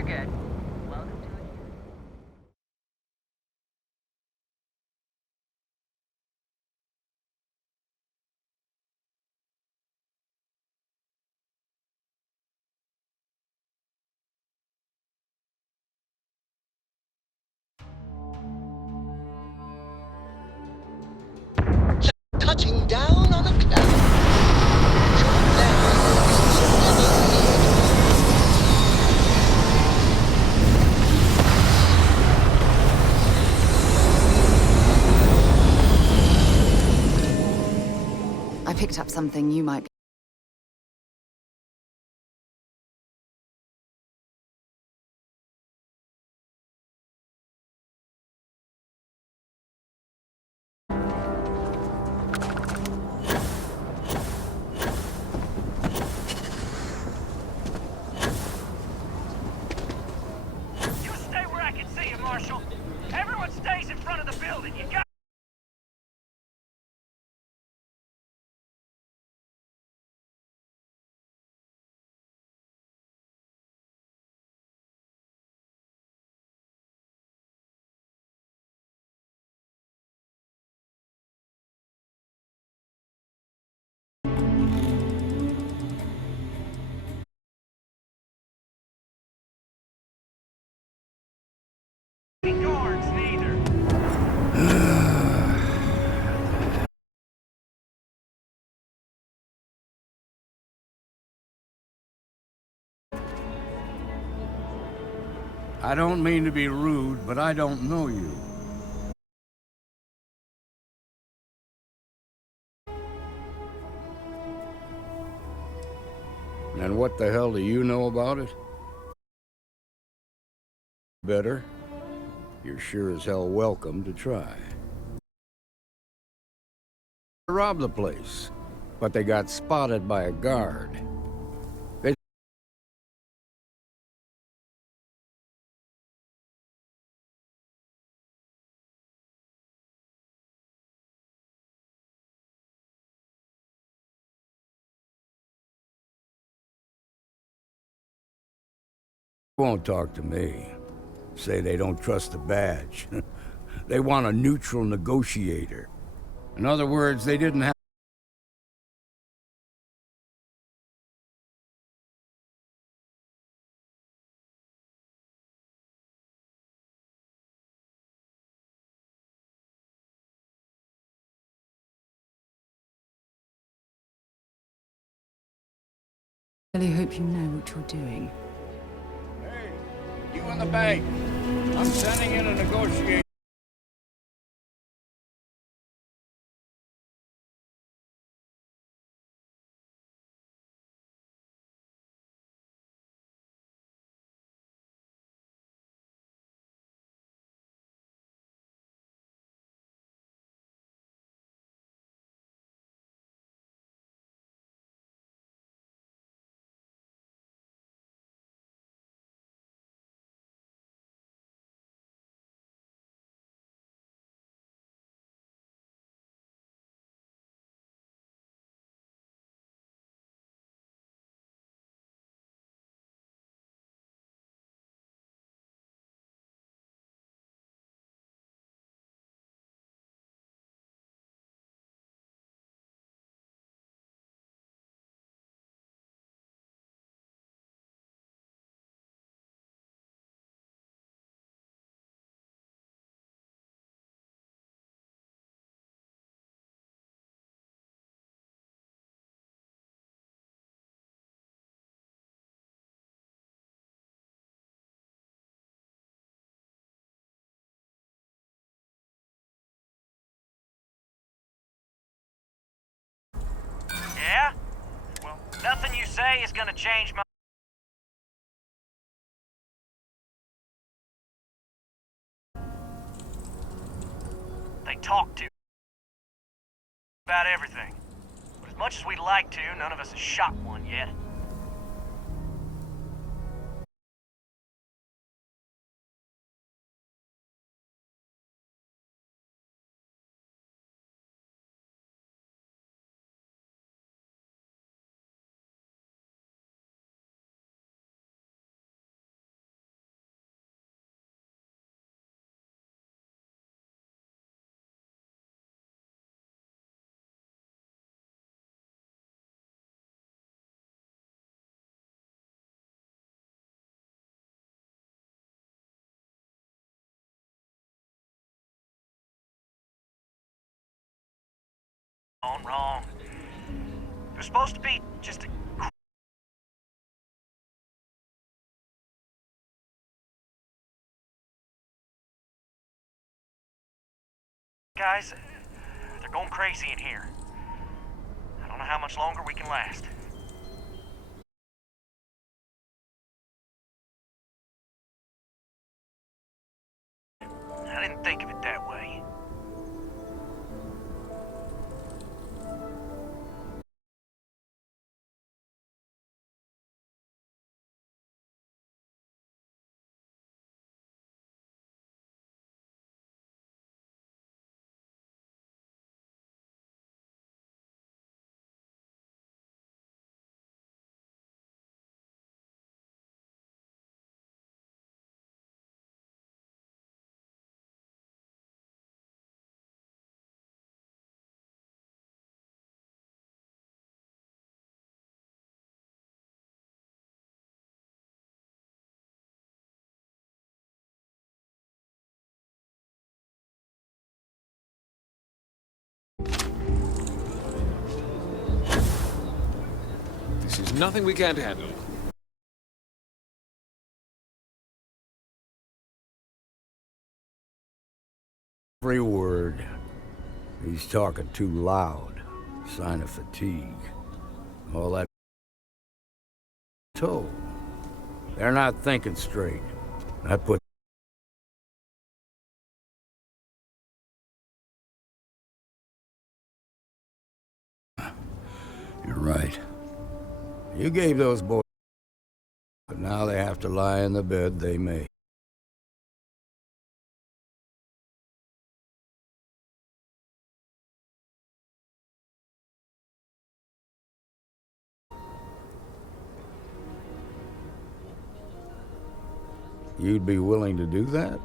You're good. Welcome to it. Touching down on a cloud. Your memories never I picked up something you might be. You stay where I can see you, Marshal. Everyone stays in front of the building. You got... guards, neither. I don't mean to be rude, but I don't know you. And what the hell do you know about it? Better? You're sure as hell welcome to try. Robbed the place, but they got spotted by a guard. They won't talk to me. Say they don't trust the badge. They want a neutral negotiator. In other words, they didn't have... I really hope you know what you're doing. Hey, you in the bank. I'm sending in a negotiator. Yeah? Well, nothing you say is gonna change my... They talk to about everything. But as much as we'd like to, none of us has shot one yet. There's supposed to be just a... Guys, they're going crazy in here. I don't know how much longer we can last. I didn't think of it that way. This is nothing we can't handle. Every word. He's talking too loud. Sign of fatigue. All that toe. They're not thinking straight. I put You're right. You gave those boys, but now they have to lie in the bed they made. You'd be willing to do that?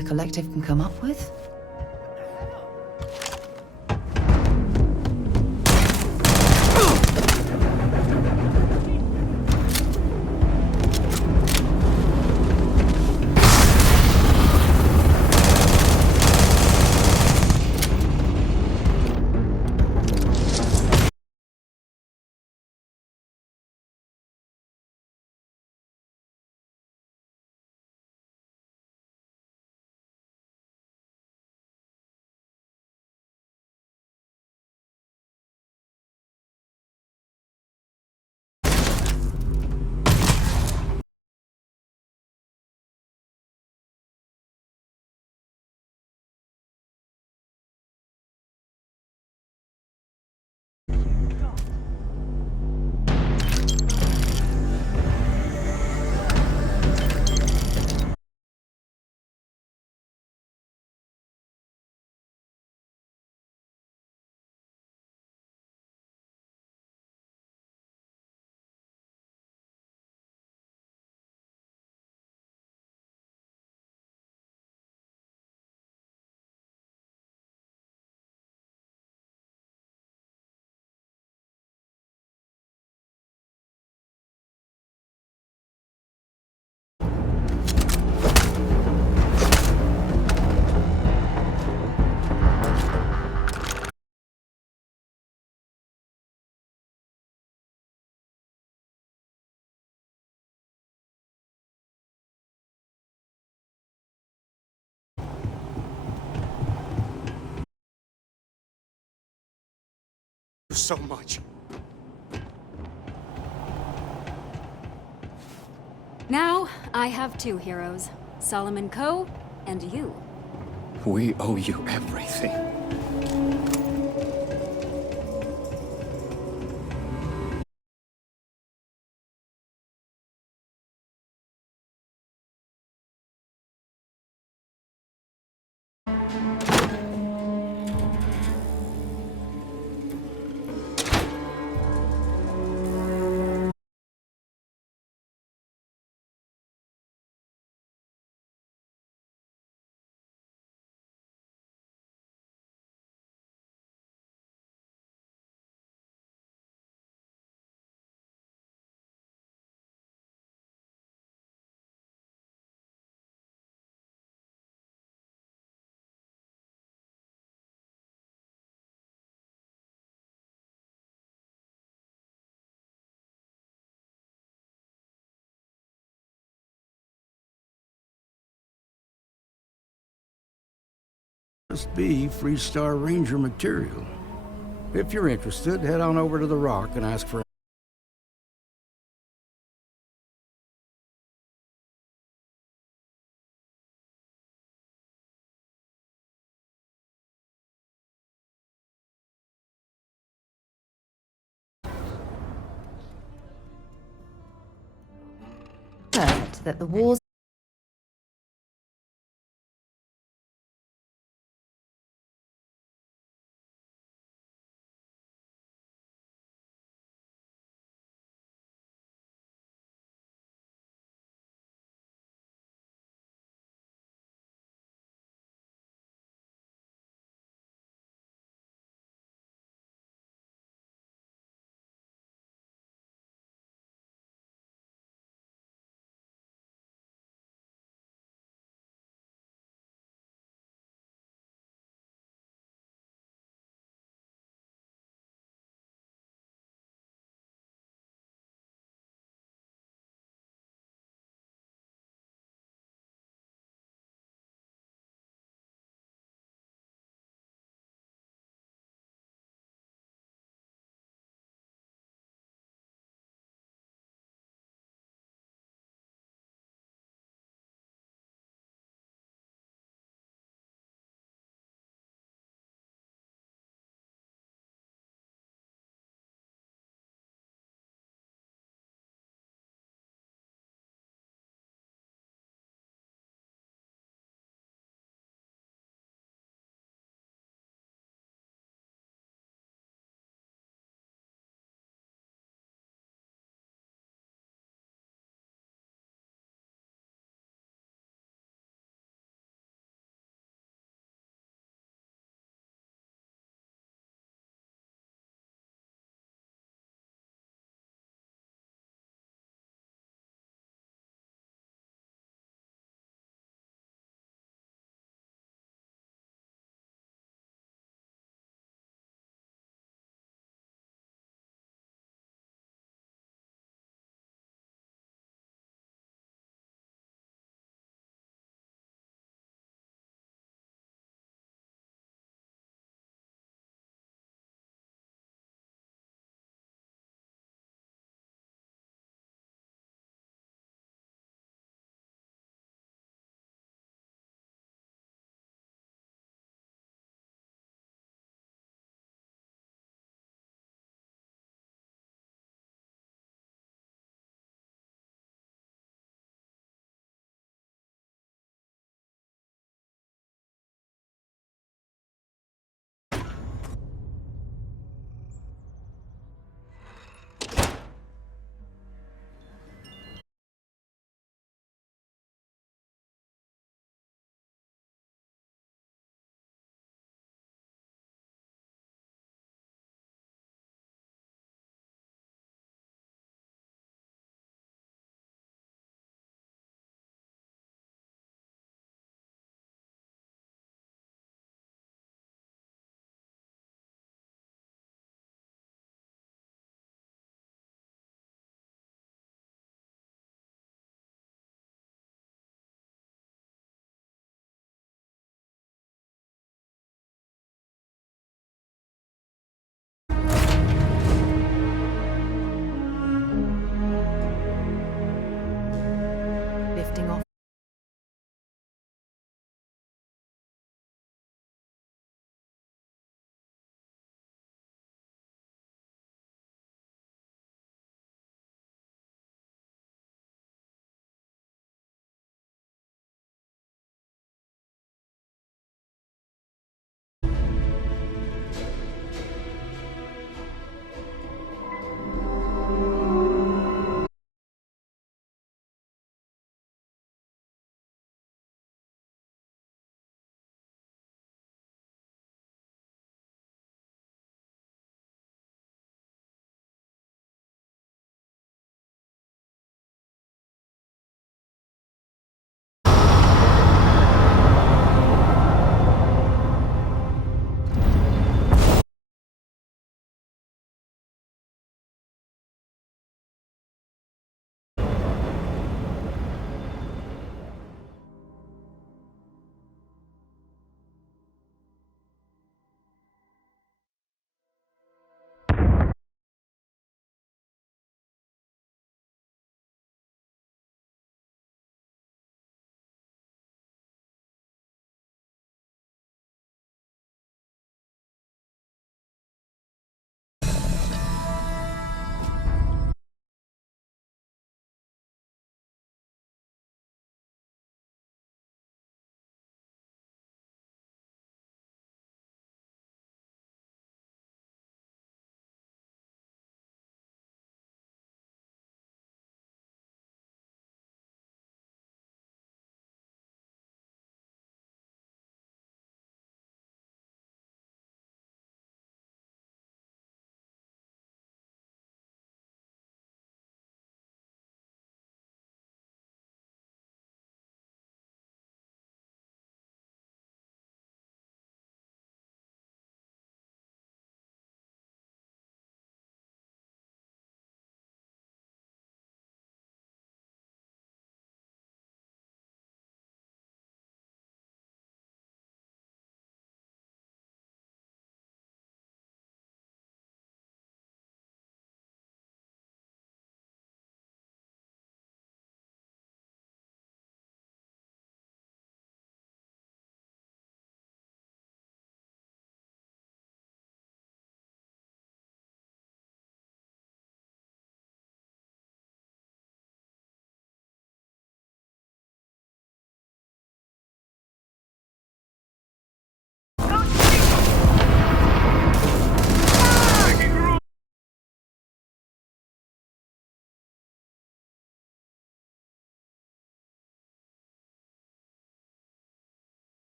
The collective can come up with? so much. Now, I have two heroes. Solomon Coe, and you. We owe you everything. Must be freestar ranger material. If you're interested, head on over to the Rock and ask for Heard that the wars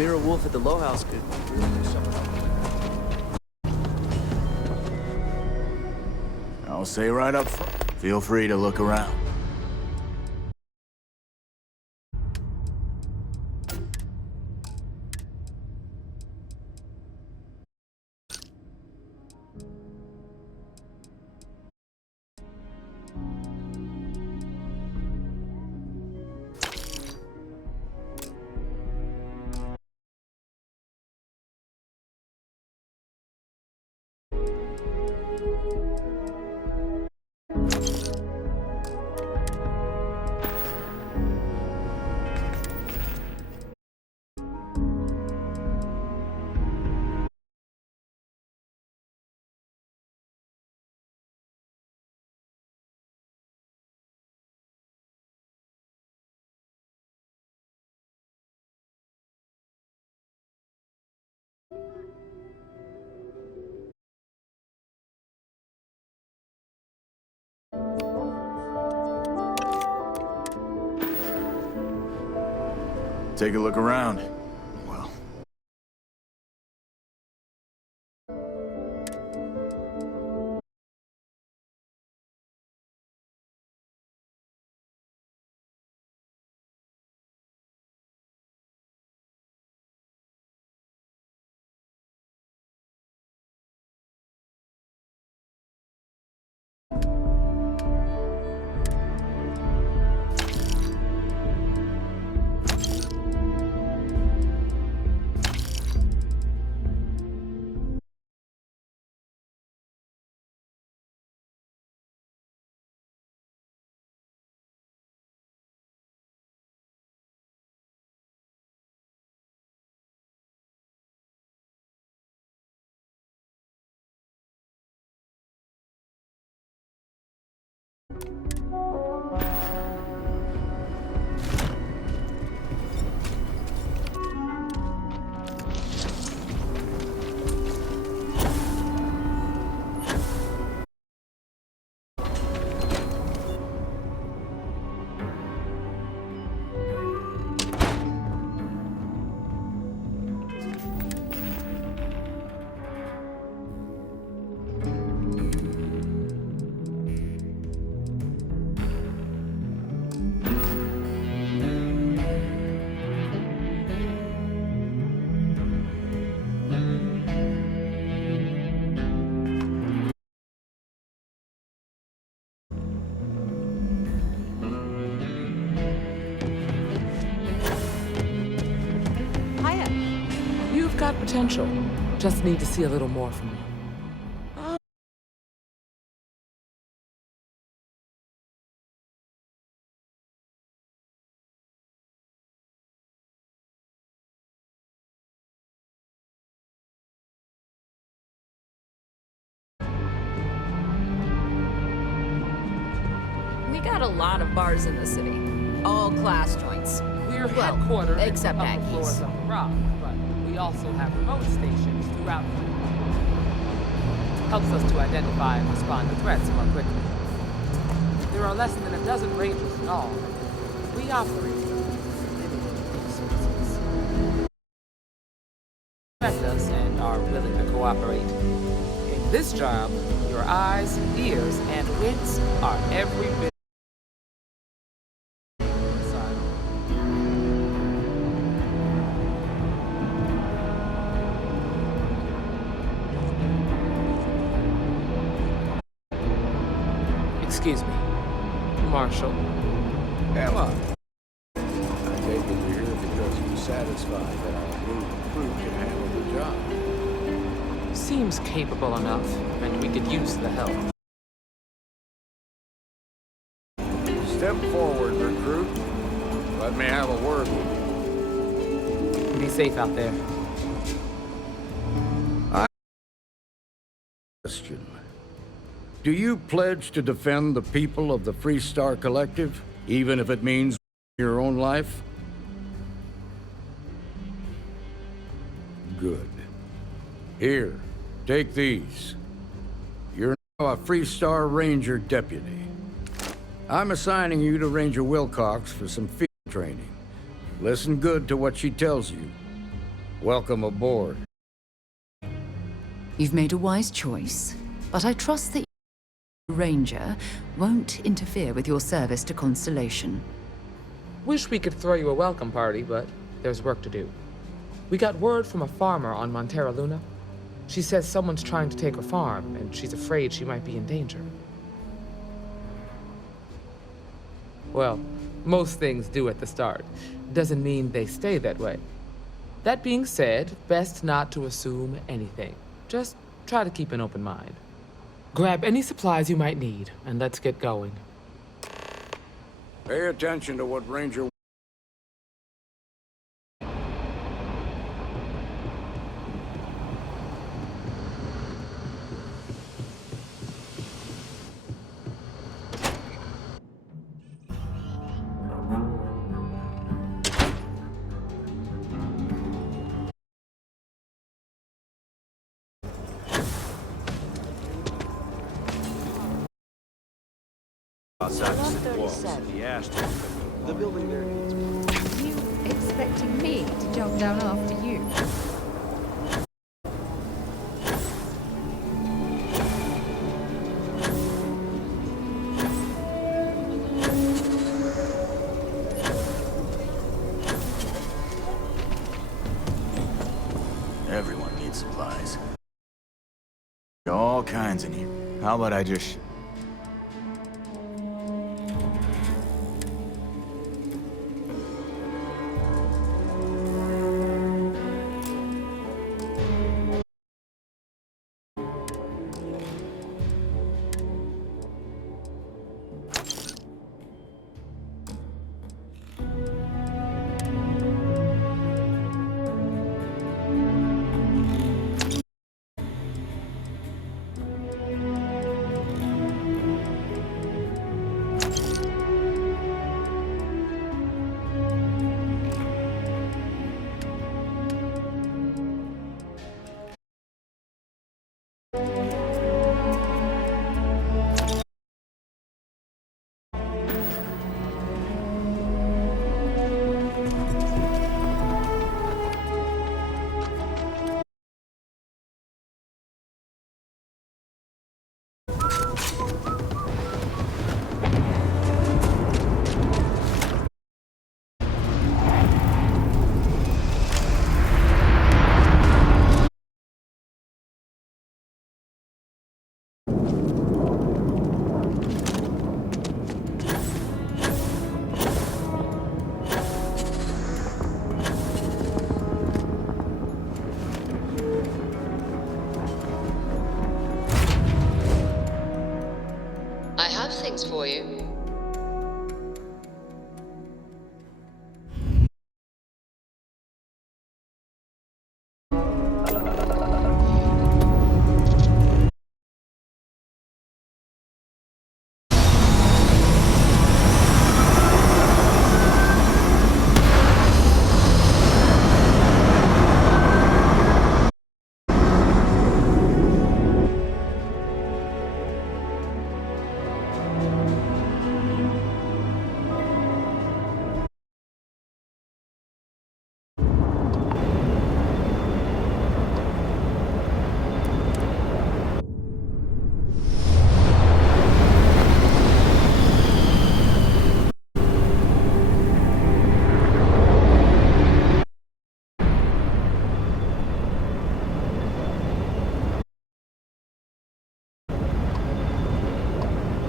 Mirror Wolf at the Low House could really do something. I'll say right up front, feel free to look around. Take a look around. Well. You've got potential. Just need to see a little more from you. We got a lot of bars in the city. All class joints. We're Well, headquartered except in the upper Aggies. floors of the Rock, but we also have remote stations throughout the helps us to identify and respond to threats more quickly. There are less than a dozen rangers in all. We operate limited resources. Respect us and are willing to cooperate. In this job, your eyes, ears, and wits are every bit. Excuse me, Marshal. Emma! I take it you're here because you're satisfied that our new crew can handle the job. Seems capable enough, and we could use the help. Step forward, recruit. Let me have a word with you. Be safe out there. Question. Do you pledge to defend the people of the Freestar Collective, even if it means your own life? Good. Here, take these. You're now a Freestar Ranger deputy. I'm assigning you to Ranger Wilcox for some field training. Listen good to what she tells you. Welcome aboard. You've made a wise choice, but I trust that Ranger won't interfere with your service to Constellation. Wish we could throw you a welcome party, but there's work to do. We got word from a farmer on Montera Luna. She says someone's trying to take her farm, and she's afraid she might be in danger. Well, most things do at the start. Doesn't mean they stay that way. That being said, best not to assume anything. Just try to keep an open mind. Grab any supplies you might need, and let's get going. Pay attention to what Ranger... The building there needs... You expecting me to jump down after you? Everyone needs supplies. All kinds in here. How about I just... I have things for you.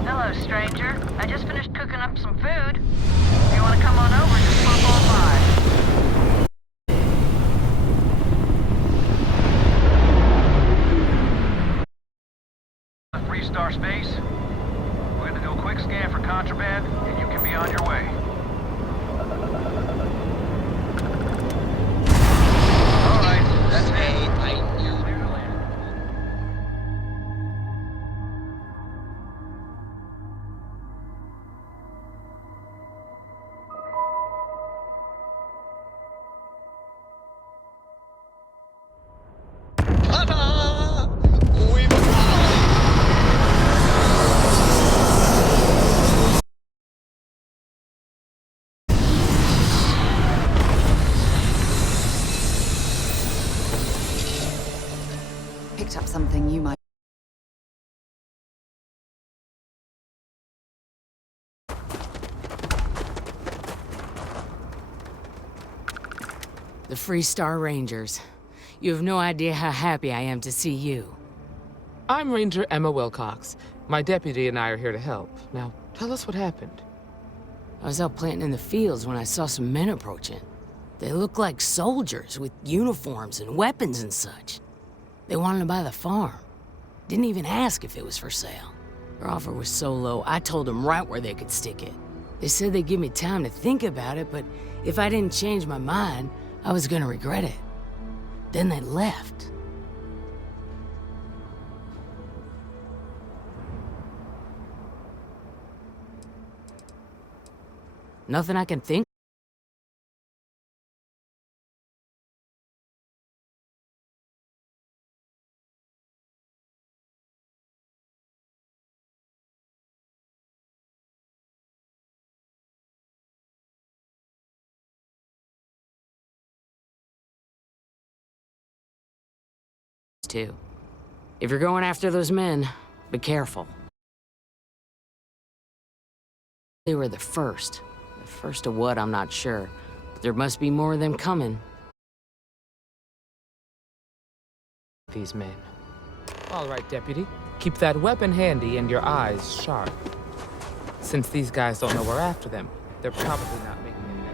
Hello, stranger. I just finished cooking up some food. If you want to come on over, just pop on by. Freestar space. We're gonna do a quick scan for contraband, and you can be on your way. All right, that's it. Clear to land. Ta-da! We've arrived! picked up something you might... The Freestar Rangers. You have no idea how happy I am to see you. I'm Ranger Emma Wilcox. My deputy and I are here to help. Now, tell us what happened. I was out planting in the fields when I saw some men approaching. They looked like soldiers with uniforms and weapons and such. They wanted to buy the farm. Didn't even ask if it was for sale. Their offer was so low, I told them right where they could stick it. They said they'd give me time to think about it, but if I didn't change my mind, I was gonna regret it. Then they left. Nothing I can think. Too. If you're going after those men, be careful. They were the first. The first of what, I'm not sure. But there must be more of them coming. These men. All right, deputy. Keep that weapon handy and your eyes sharp. Since these guys don't know we're after them, they're probably not making it there.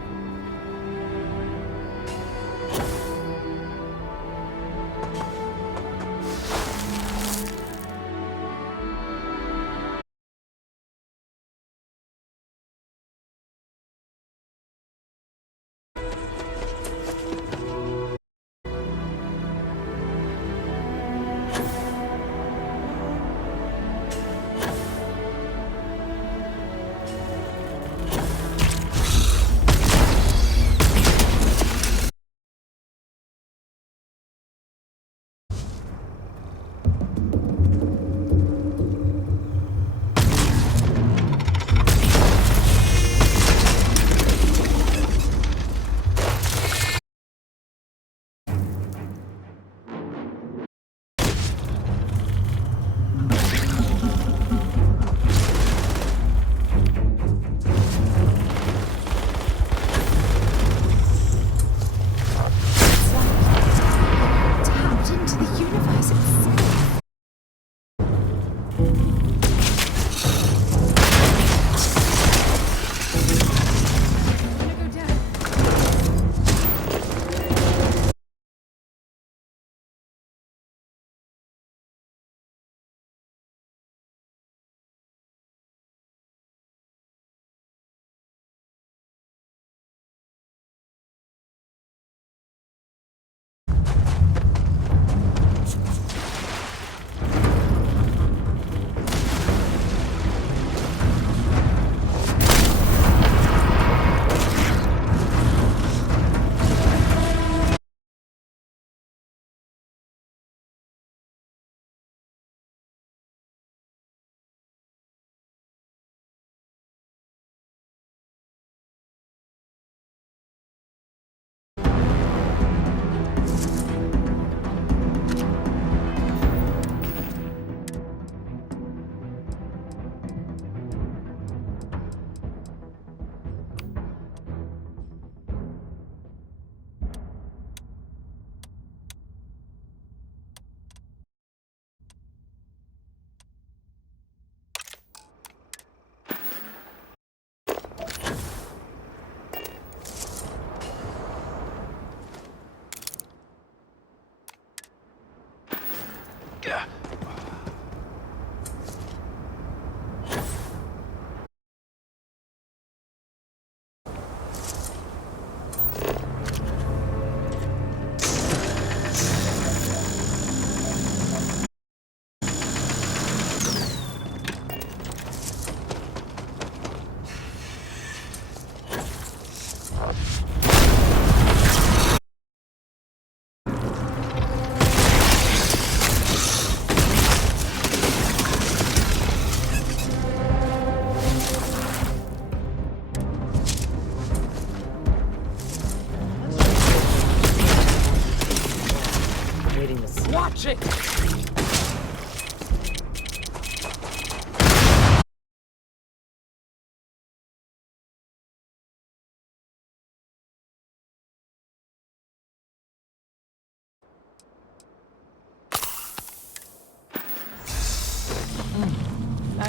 Watch it!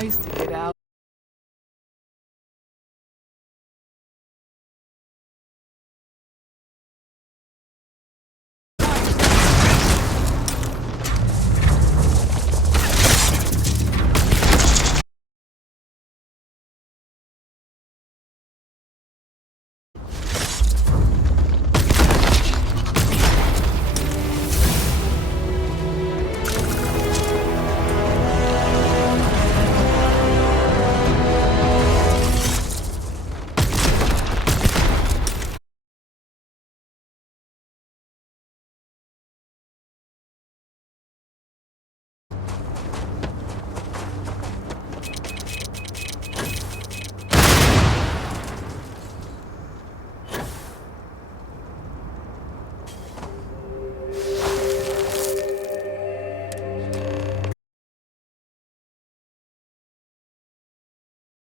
nice to get out.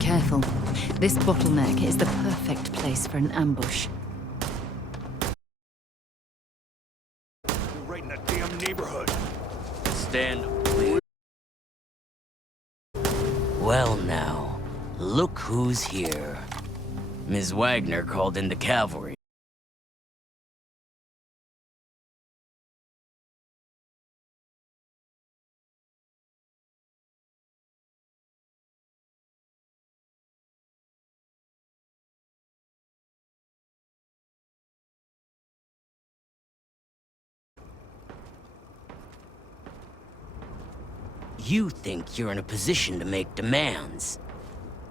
Careful. This bottleneck is the perfect place for an ambush. You're right in that damn neighborhood. Stand clear. Well now, look who's here. Ms. Wagner called in the cavalry. You think you're in a position to make demands?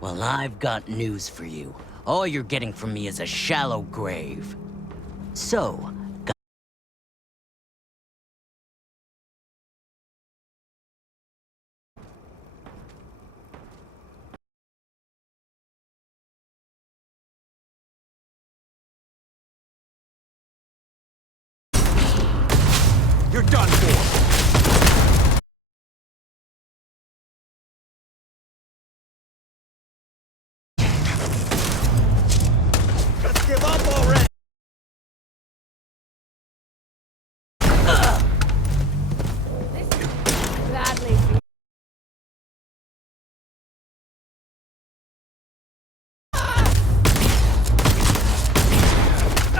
Well, I've got news for you. All you're getting from me is a shallow grave. So, You're done for. Just give up already. Badly.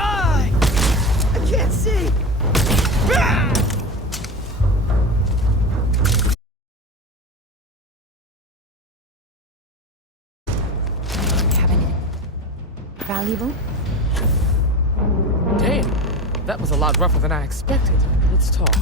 I can't see. Have any valuable? Damn, that was a lot rougher than I expected. Let's talk.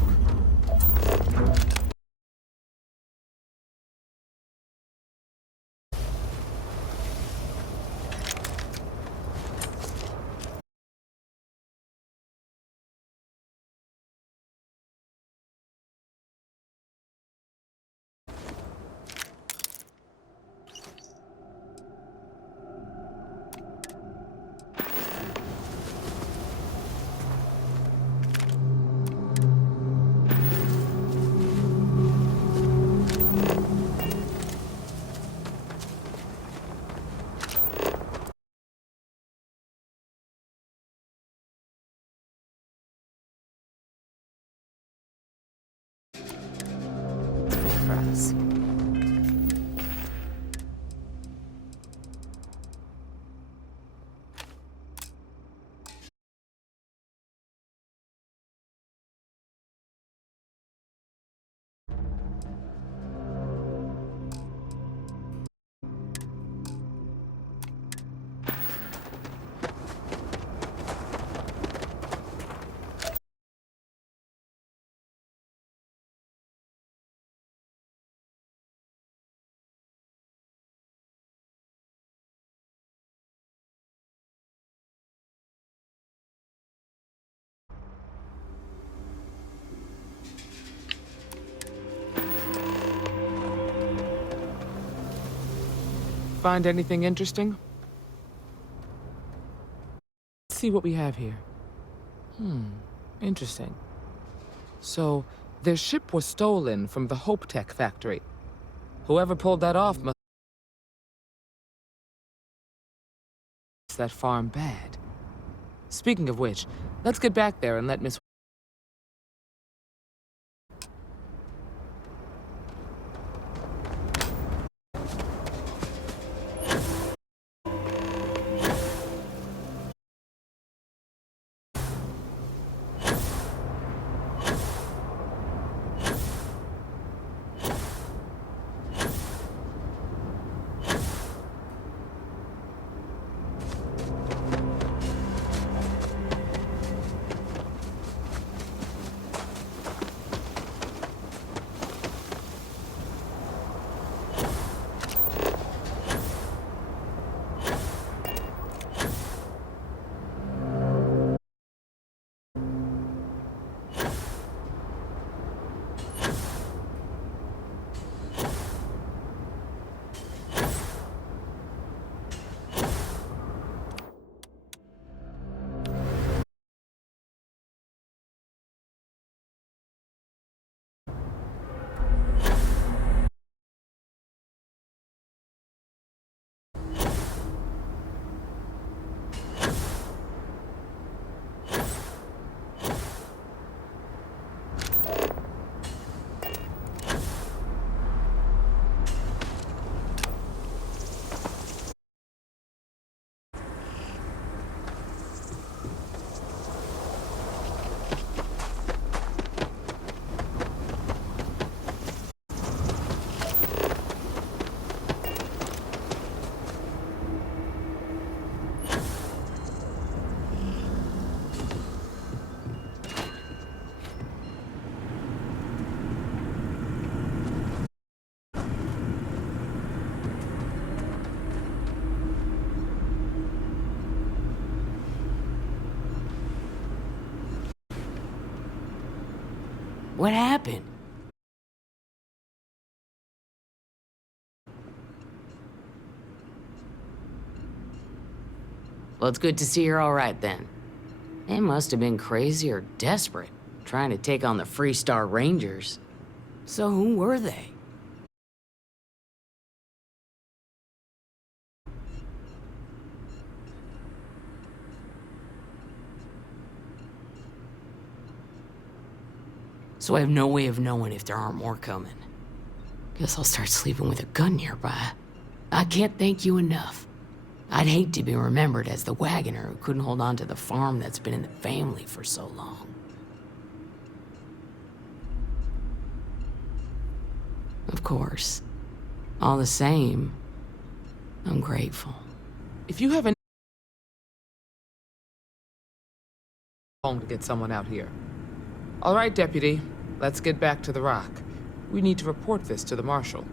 For us. Find anything interesting? Let's see what we have here. Interesting. So, their ship was stolen from the Hope Tech factory. Whoever pulled that off must... that farm bad. Speaking of which, let's get back there and let Miss... What happened? Well, it's good to see you're all right then. They must have been crazy or desperate, trying to take on the Freestar Rangers. So who were they? So I have no way of knowing if there aren't more coming. Guess I'll start sleeping with a gun nearby. I can't thank you enough. I'd hate to be remembered as the wagoner who couldn't hold on to the farm that's been in the family for so long. Of course. All the same, I'm grateful. If you have any home to get someone out here. All right, Deputy. Let's get back to the rock. We need to report this to the Marshal.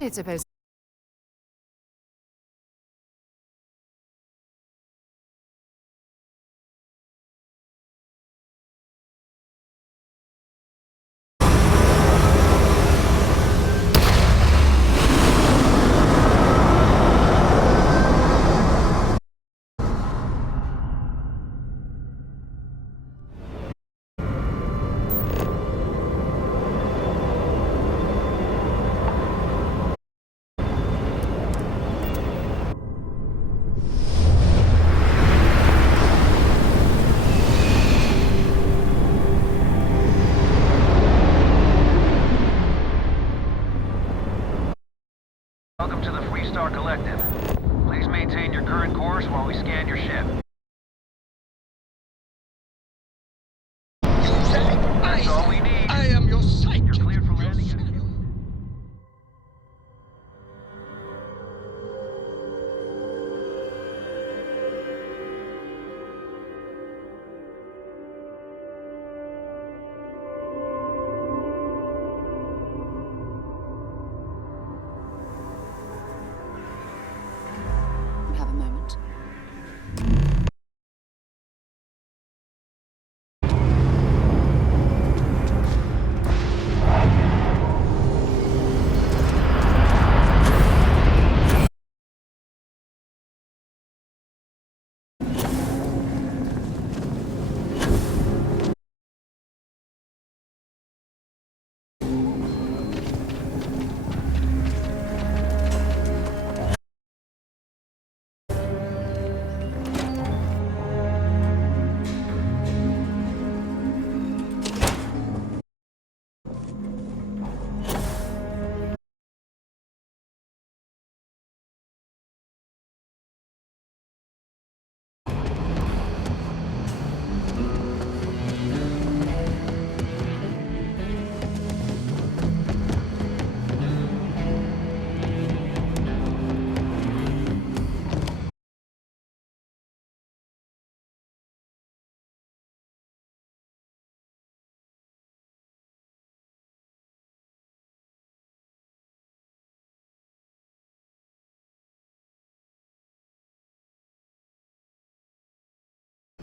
It's supposed. Welcome to the Freestar Collective. Please maintain your current course while we scan your ship. That's all we need. I am your sidekick. You're cleared for landing at... Have a moment.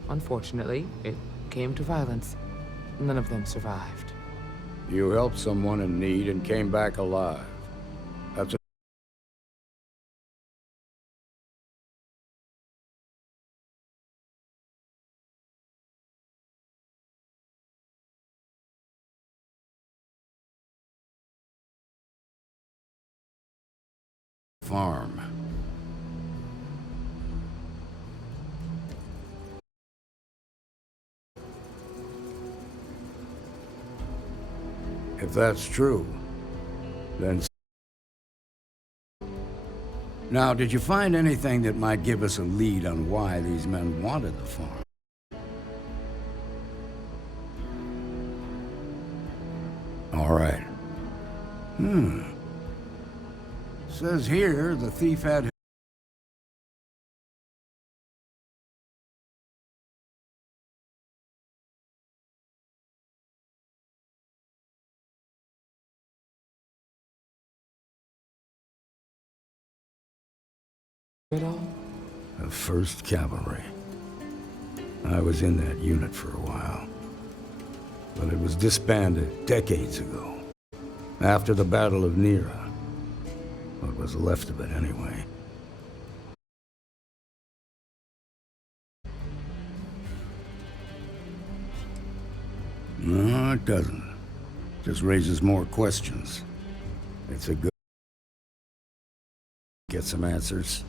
Unfortunately, it came to violence. None of them survived. You helped someone in need and came back alive. That's a farm. If that's true, then... Now, did you find anything that might give us a lead on why these men wanted the farm? All right. Says here the thief had... The 1st Cavalry. I was in that unit for a while. But it was disbanded decades ago. After the Battle of Nera. What was left of it, anyway. No, it doesn't. Just raises more questions. It's a good... Get some answers.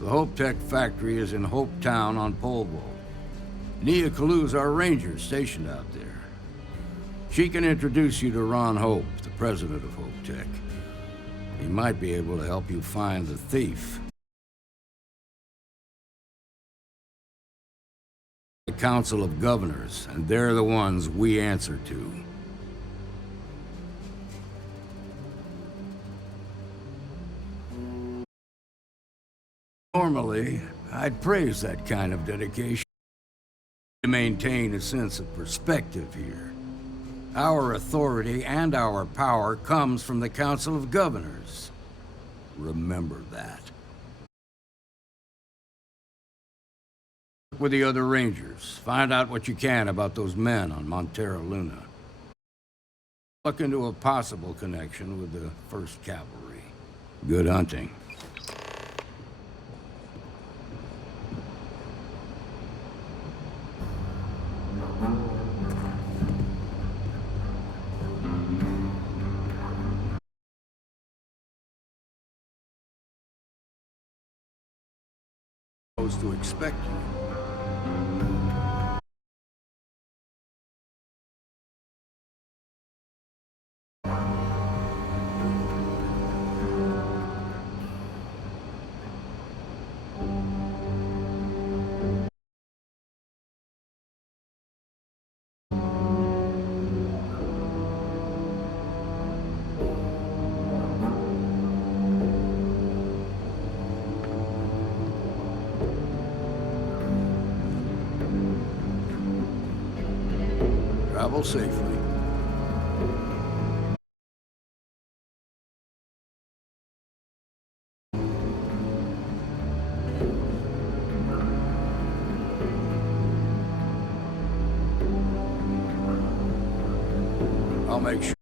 The Hope Tech factory is in Hope Town on Polvo. Nia Kalu's our ranger stationed out there. She can introduce you to Ron Hope, the president of Hope Tech. He might be able to help you find the thief. The Council of Governors, and they're the ones we answer to. Normally, I'd praise that kind of dedication to maintain a sense of perspective here. Our authority and our power comes from the Council of Governors. Remember that. Work with the other Rangers. Find out what you can about those men on Montera Luna. Look into a possible connection with the 1st Cavalry. Good hunting. To expect you. Travel safely. I'll make sure.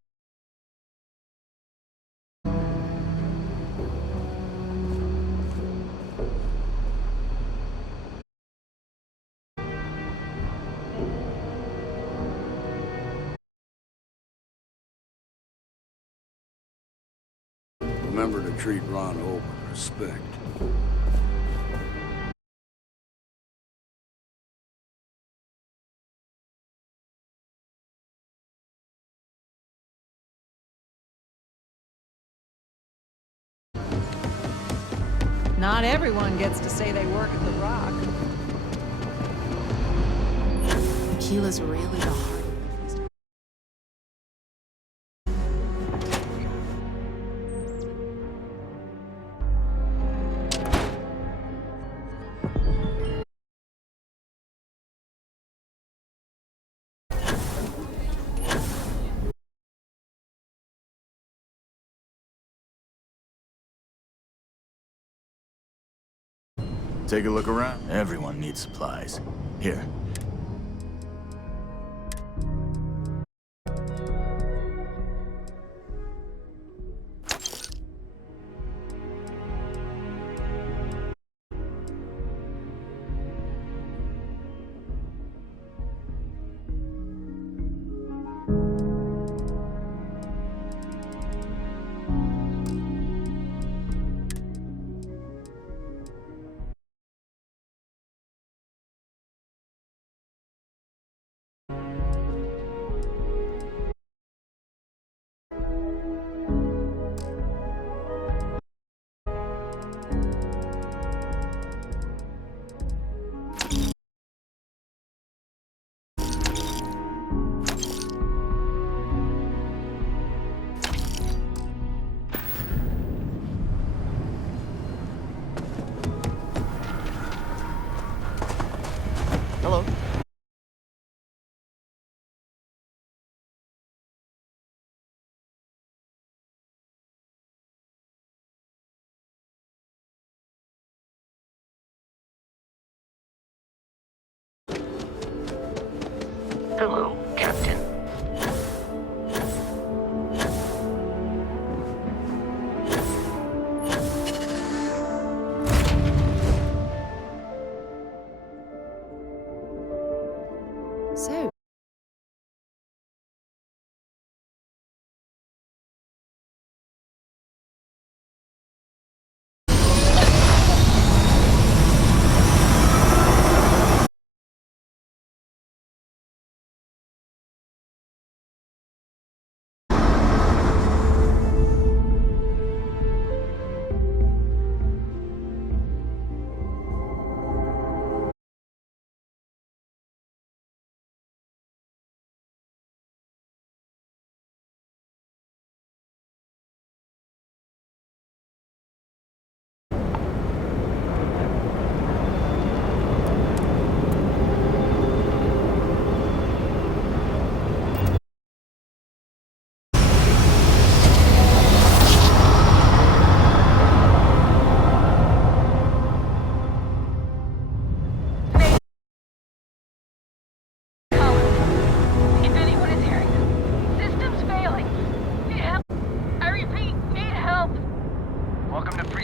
Remember to treat Ron Hope with respect. Not everyone gets to say they work at the Rock. Tequila's really the heart. Take a look around. Everyone needs supplies. Here.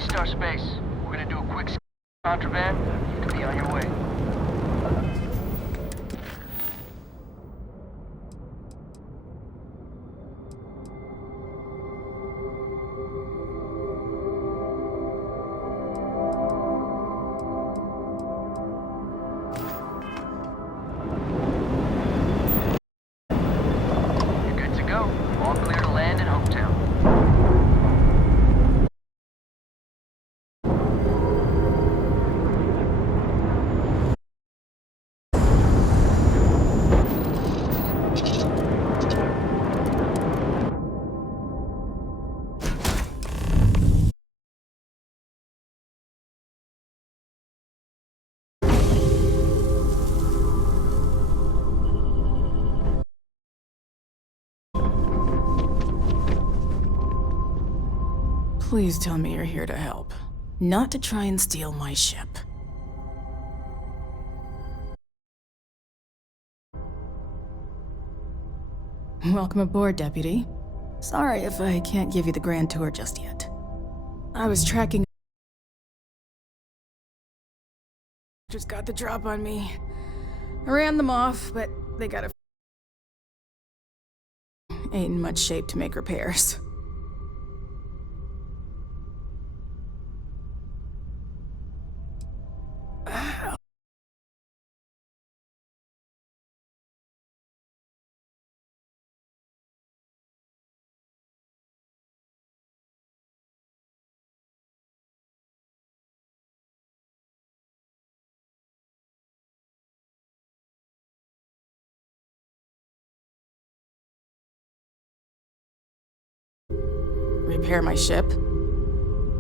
Freestar space. We're gonna do a quick contraband. You can be on your way. You're good to go. All clear to land in Hopetown. Please tell me you're here to help, not to try and steal my ship. Welcome aboard, Deputy. Sorry if I can't give you the grand tour just yet. I was tracking... Just got the drop on me. I ran them off, but they got a... Ain't in much shape to make repairs. Repair my ship?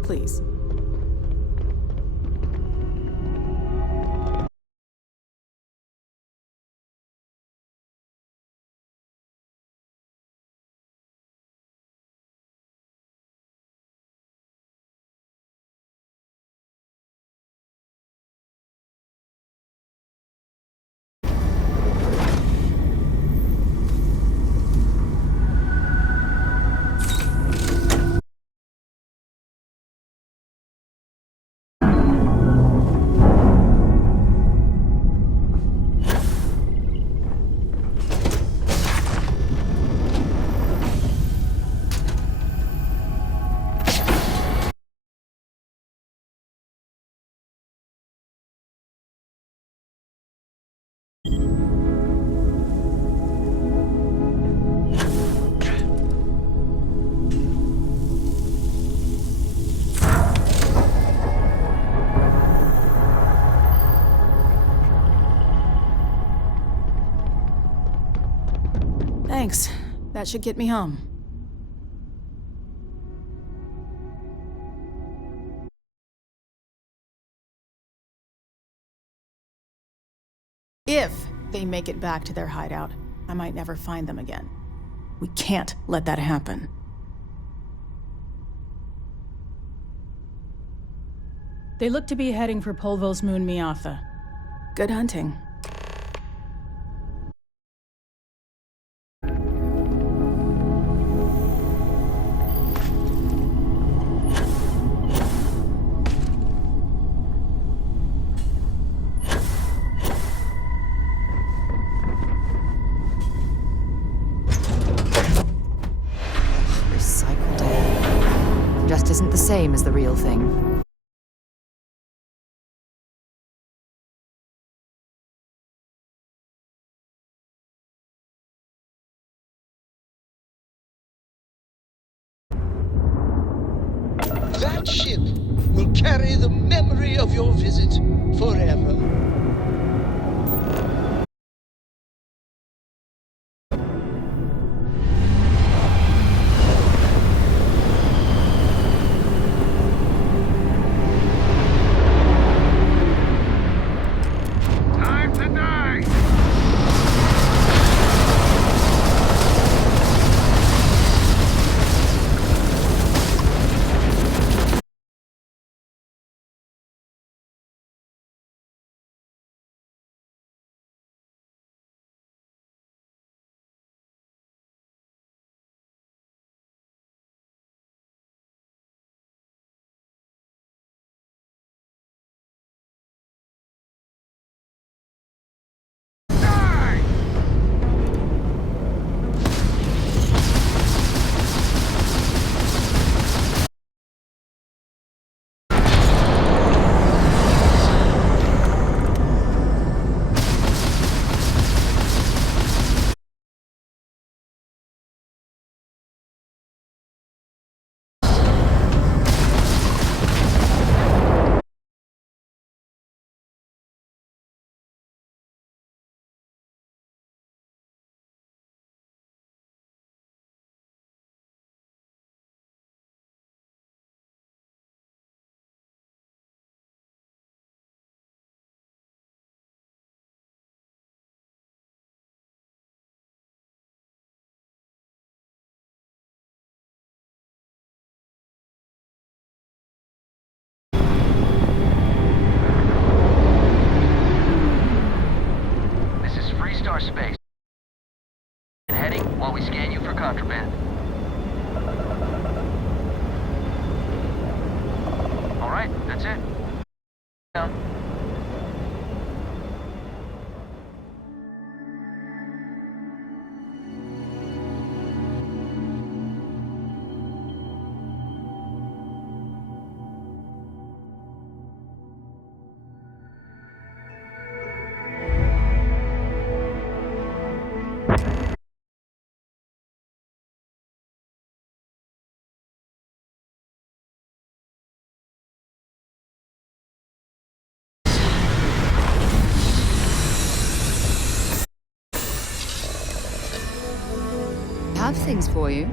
Please. Thanks. That should get me home. If they make it back to their hideout, I might never find them again. We can't let that happen. They look to be heading for Polvo's moon Miatha. Good hunting. Recycled air. Just isn't the same as the real thing. That ship will carry the memory of your visit forever. Dr. Ben. All right, that's it. Down. Have things for you.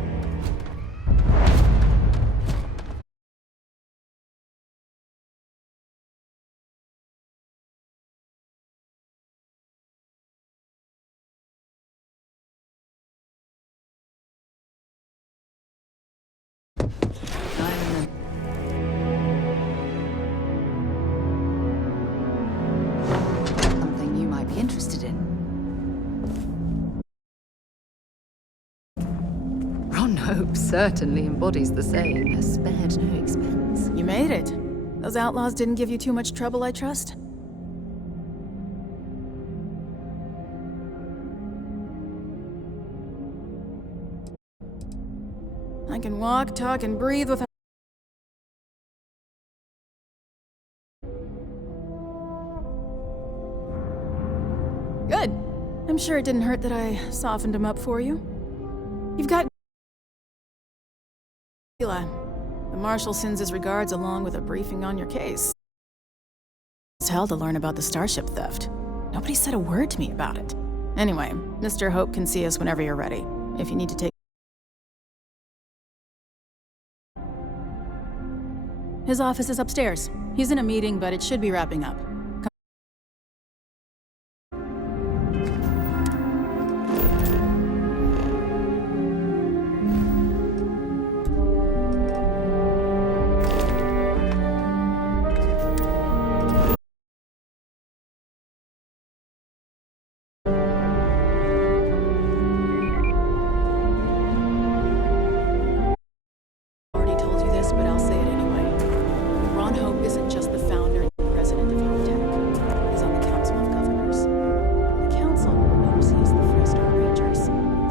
Something you might be interested in. Ron Hope certainly embodies the saying, has spared no expense. You made it. Those outlaws didn't give you too much trouble, I trust? I can walk, talk, and breathe without... Good. I'm sure it didn't hurt that I softened him up for you. You've got... The Marshal sends his regards along with a briefing on your case. It's hell to learn about the starship theft. Nobody said a word to me about it. Anyway, Mr. Hope can see us whenever you're ready. If you need to take... His office is upstairs. He's in a meeting, but it should be wrapping up. But I'll say it anyway. Ron Hope isn't just the founder and president of Hope Tech. He's on the Council of Governors. The Council oversees the freestar Rangers,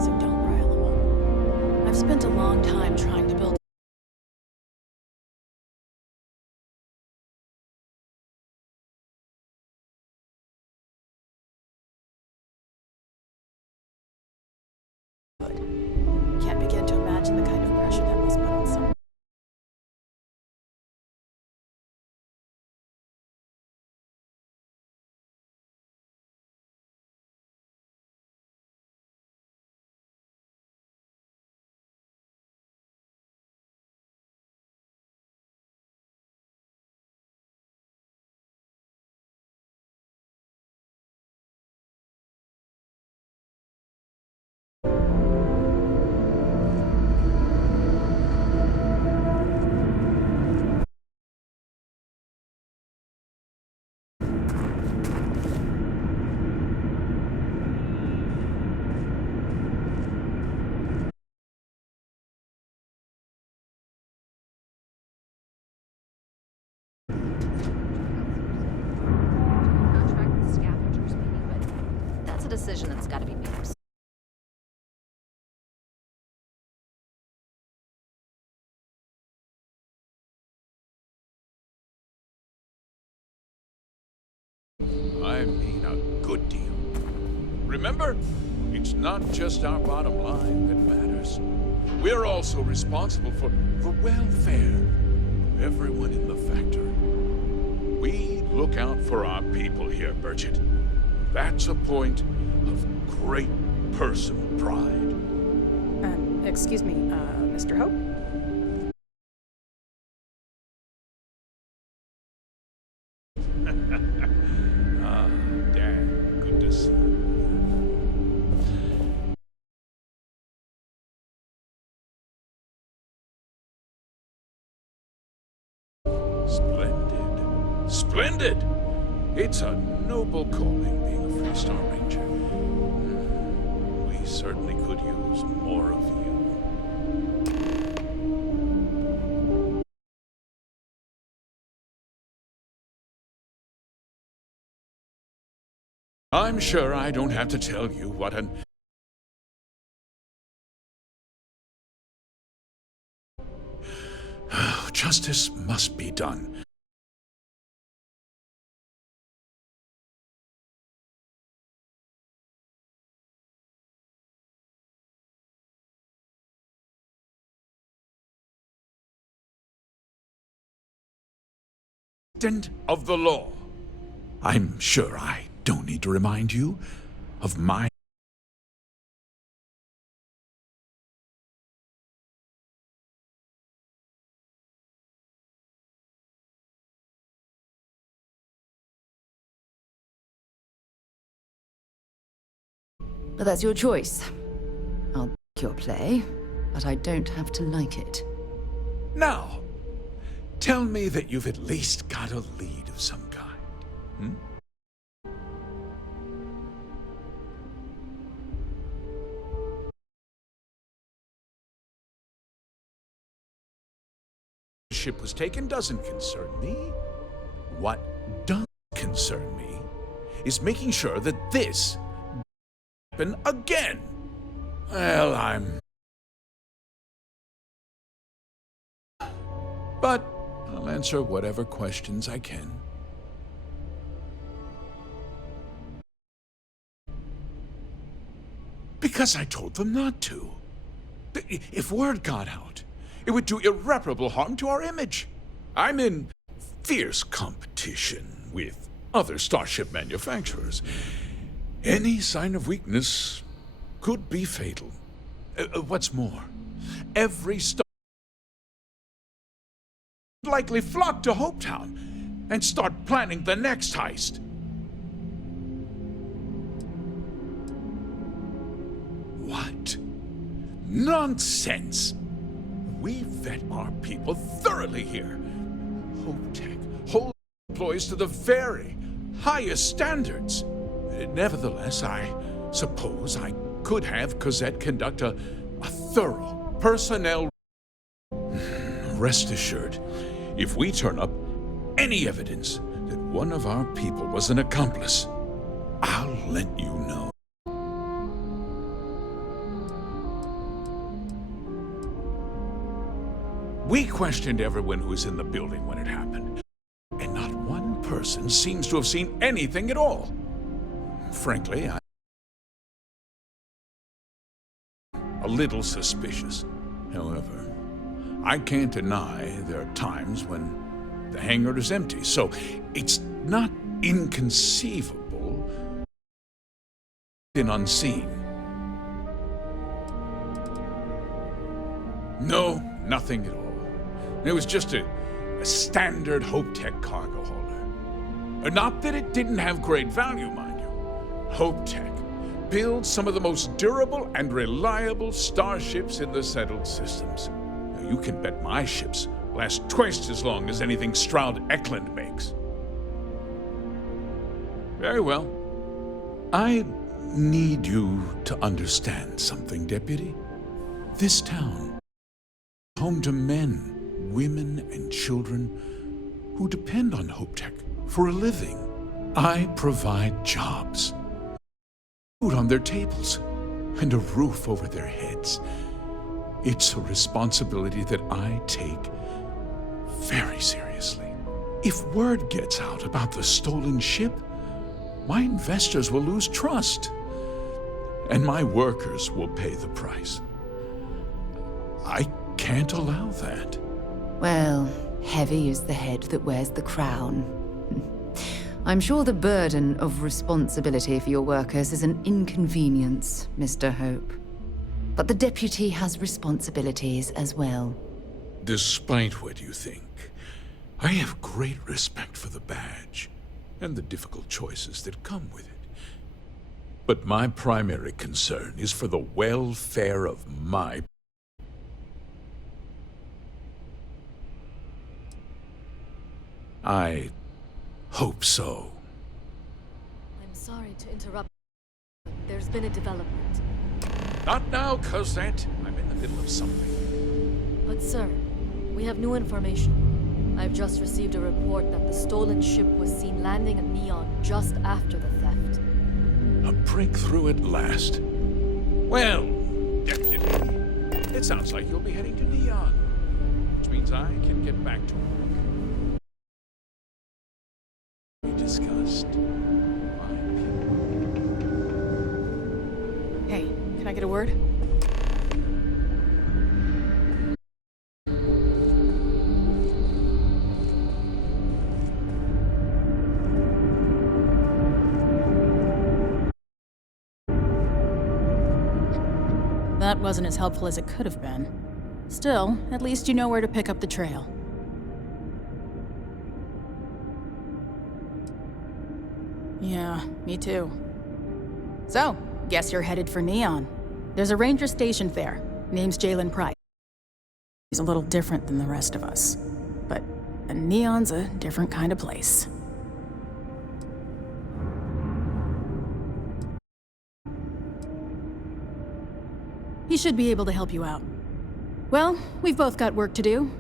so don't rile him up. I've spent a long time trying to build can't begin to imagine the kind of pressure that must put on someone. Decision that's got to be made. I mean a good deal. Remember, it's not just our bottom line that matters. We're also responsible for welfare of everyone in the factory. We look out for our people here, Bridget. That's a point of great personal pride. Excuse me, Mr. Hope? Dad, good to see you. Splendid. Splendid! It's a noble calling being a freestar ranger. We certainly could use more of you. I'm sure I don't have to tell you what an... Justice must be done. Of the law. I'm sure I don't need to remind you of my... But that's your choice. I'll back your play, but I don't have to like it. Now, tell me that you've at least got a lead of some kind. Hmm? The ship was taken doesn't concern me. What does concern me is making sure that this doesn't happen again. Well, But I'll answer whatever questions I can. Because I told them not to. If word got out, it would do irreparable harm to our image. I'm in fierce competition with other starship manufacturers. Any sign of weakness could be fatal. What's more, every star likely flock to Hopetown and start planning the next heist. What? Nonsense! We vet our people thoroughly here. Hopetech holds employees to the very highest standards. Nevertheless, I suppose I could have Cosette conduct a thorough personnel... Rest assured, if we turn up any evidence that one of our people was an accomplice, I'll let you know. We questioned everyone who was in the building when it happened, and not one person seems to have seen anything at all. Frankly, I'm a little suspicious. However, I can't deny there are times when the hangar is empty, so it's not inconceivable and unseen. No, nothing at all. It was just a standard Hopetech cargo hauler. Not that it didn't have great value, mind you. Hopetech builds some of the most durable and reliable starships in the settled systems. You can bet my ships last twice as long as anything Stroud Eklund makes. Very well. I need you to understand something, Deputy. This town is home to men, women, and children who depend on Hopetech for a living. I provide jobs, food on their tables, and a roof over their heads. It's a responsibility that I take very seriously. If word gets out about the stolen ship, my investors will lose trust, and my workers will pay the price. I can't allow that. Well, heavy is the head that wears the crown. I'm sure the burden of responsibility for your workers is an inconvenience, Mr. Hope. But the deputy has responsibilities as well. Despite what you think, I have great respect for the badge and the difficult choices that come with it. But my primary concern is for the welfare of my... I hope so. I'm sorry to interrupt. There's been a development. Not now, Cosette. I'm in the middle of something. But sir, we have new information. I've just received a report that the stolen ship was seen landing at Neon just after the theft. A breakthrough at last. Well, Deputy, it sounds like you'll be heading to Neon, which means I can get back to work. We discussed my people. Hey, can I get a word? That wasn't as helpful as it could have been. Still, at least you know where to pick up the trail. Yeah, me too. So, guess you're headed for Neon. There's a ranger stationed there. Name's Jalen Price. He's a little different than the rest of us. But Neon's a different kind of place. He should be able to help you out. Well, we've both got work to do.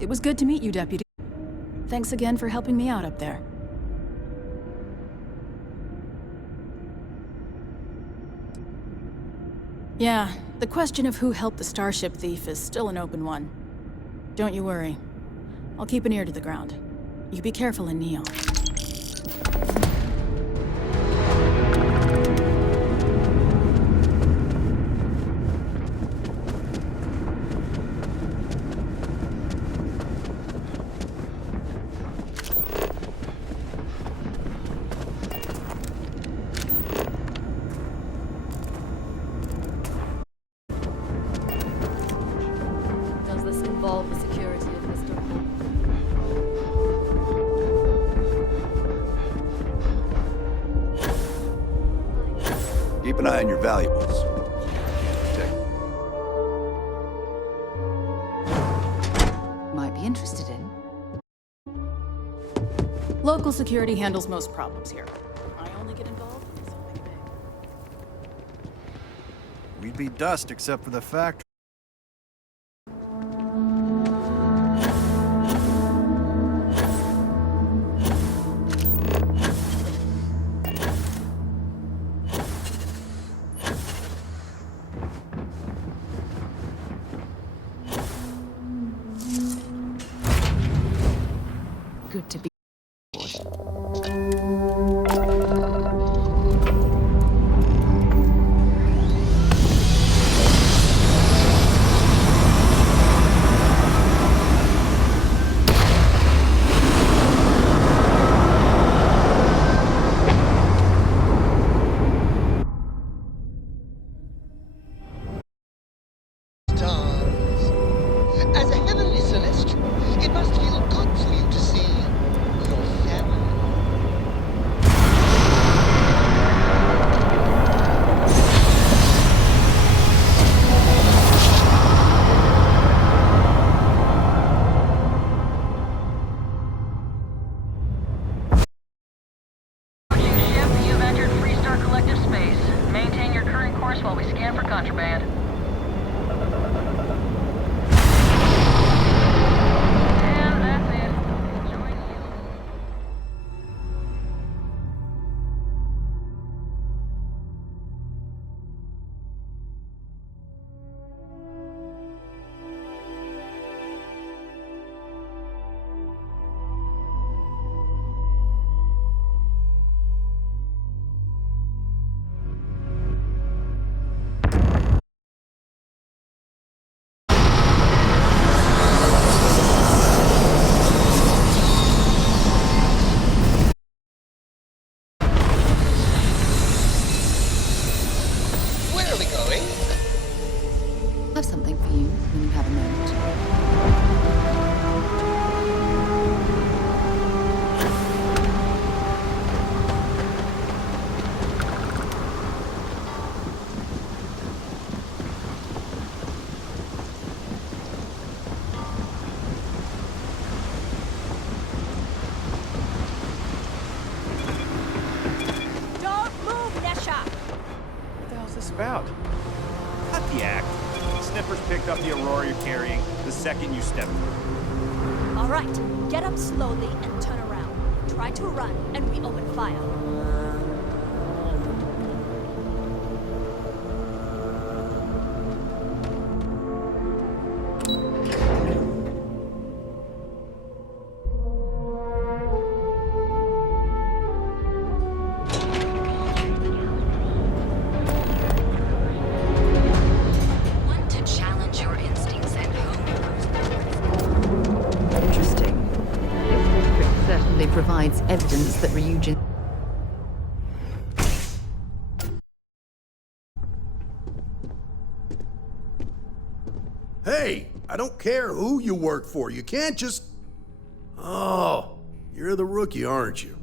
It was good to meet you, Deputy. Thanks again for helping me out up there. Yeah, the question of who helped the Starship thief is still an open one. Don't you worry. I'll keep an ear to the ground. You be careful in Neon. Does this involve the security of Mr. Hope? Keep an eye on your valuables. Might be interested in. Local security handles most problems here. I only get involved when it's something big. We'd be dust except for the factory. Good to be. As a heavenly celestial, it must feel good for you to see your family. Ship, you've entered freestar collective space. Maintain your current course while we scan for contraband. And that's it. Enjoy the Where are we going? Have something for you when you have a moment. Don't move, Nesha! What the hell's this about? Cut the act. Sniffers picked up the Aurora you're carrying the second you stepped through. All right, get up slowly and turn around. Try to run, and we open fire. provides evidence that Ryujin... Hey, I don't care who you work for. You can't just... Oh, you're the rookie, aren't you?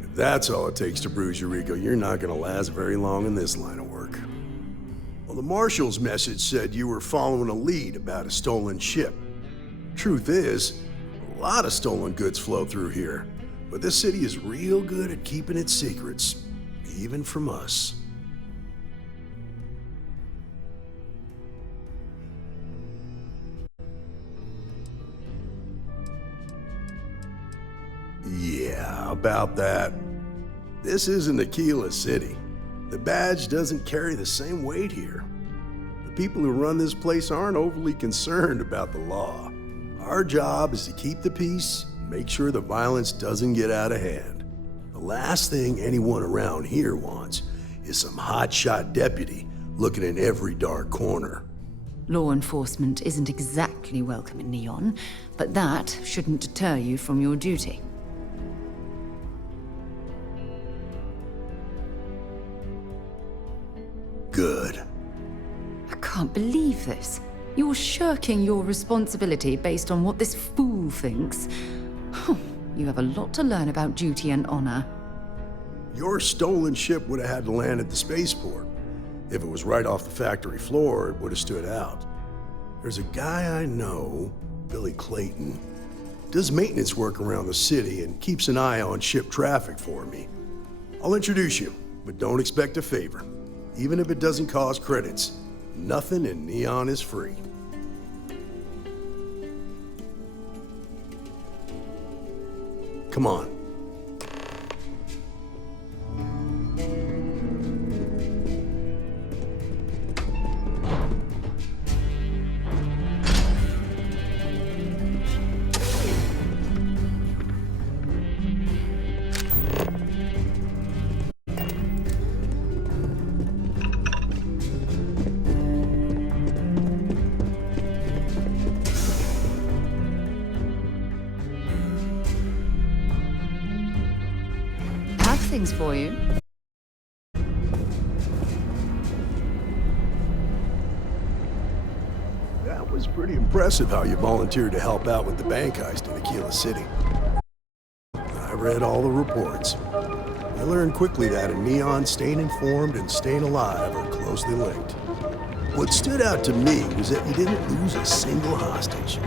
If that's all it takes to bruise your ego, you're not gonna last very long in this line of work. Well, the marshal's message said you were following a lead about a stolen ship. Truth is, a lot of stolen goods flow through here, but this city is real good at keeping its secrets, even from us. Yeah, about that. This isn't Aquila City. The badge doesn't carry the same weight here. The people who run this place aren't overly concerned about the law. Our job is to keep the peace and make sure the violence doesn't get out of hand. The last thing anyone around here wants is some hotshot deputy looking in every dark corner. Law enforcement isn't exactly welcome in Neon, but that shouldn't deter you from your duty. Good. I can't believe this. You're shirking your responsibility based on what this fool thinks. You have a lot to learn about duty and honor. Your stolen ship would have had to land at the spaceport. If it was right off the factory floor, it would have stood out. There's a guy I know, Billy Clayton, does maintenance work around the city and keeps an eye on ship traffic for me. I'll introduce you, but don't expect a favor. Even if it doesn't cause credits, nothing in Neon is free. Come on. Things for you. That was pretty impressive how you volunteered to help out with the bank heist in Aquila City. I read all the reports. I learned quickly that in Neon, staying informed and staying alive are closely linked. What stood out to me was that you didn't lose a single hostage.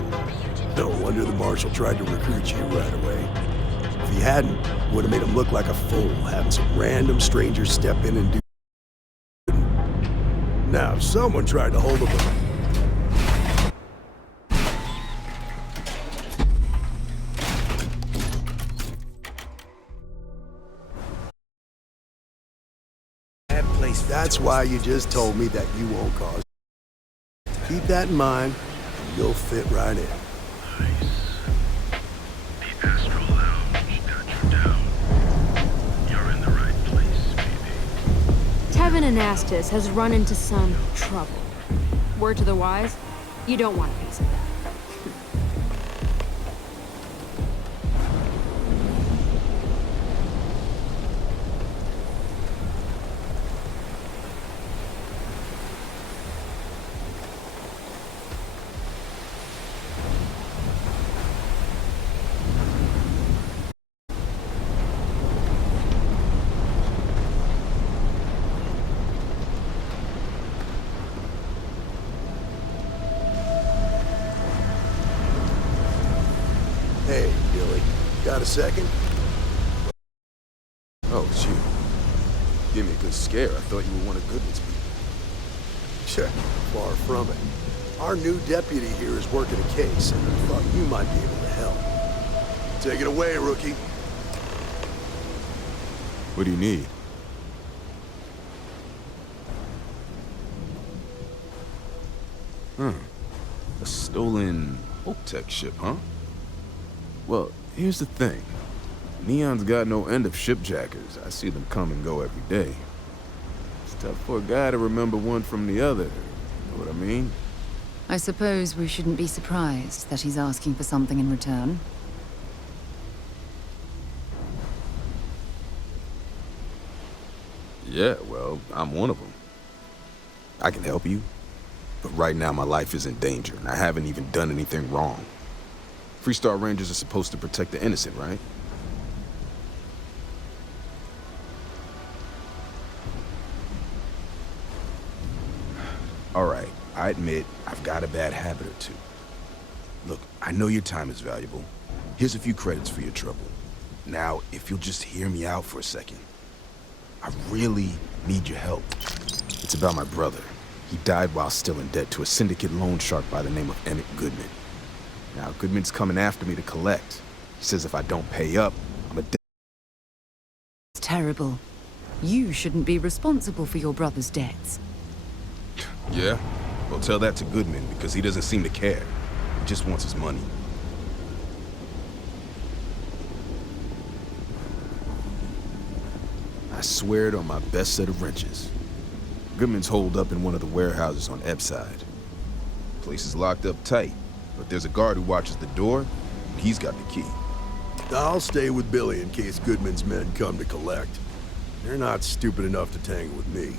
No wonder the marshal tried to recruit you right away. If he hadn't, it would have made him look like a fool, having some random stranger step in and do. Now, if someone tried to hold up That place. That's why you just told me that you won't cause. Keep that in mind, and you'll fit right in. Tevin Anastas has run into some trouble. Word to the wise, you don't want a piece of that. Hey, Billy, got a second? Oh, shoot. Give me a good scare. I thought you were one of Goodman's people. Sure, far from it. Our new deputy here is working a case, and I thought you might be able to help. Take it away, rookie. What do you need? A stolen Hope-Tech ship, huh? Well, here's the thing. Neon's got no end of shipjackers. I see them come and go every day. It's tough for a guy to remember one from the other. You know what I mean? I suppose we shouldn't be surprised that he's asking for something in return. Yeah, well, I'm one of them. I can help you, but right now my life is in danger, and I haven't even done anything wrong. Freestar Rangers are supposed to protect the innocent, right? All right, I admit I've got a bad habit or two. Look, I know your time is valuable. Here's a few credits for your trouble. Now, if you'll just hear me out for a second. I really need your help. It's about my brother. He died while still in debt to a syndicate loan shark by the name of Emmett Goodman. Now, Goodman's coming after me to collect. He says if I don't pay up, I'm a debt. It's terrible. You shouldn't be responsible for your brother's debts. Yeah? Well, tell that to Goodman, because he doesn't seem to care. He just wants his money. I swear it on my best set of wrenches. Goodman's holed up in one of the warehouses on Ebbside. Place is locked up tight, but there's a guard who watches the door, and he's got the key. I'll stay with Billy in case Goodman's men come to collect. They're not stupid enough to tangle with me.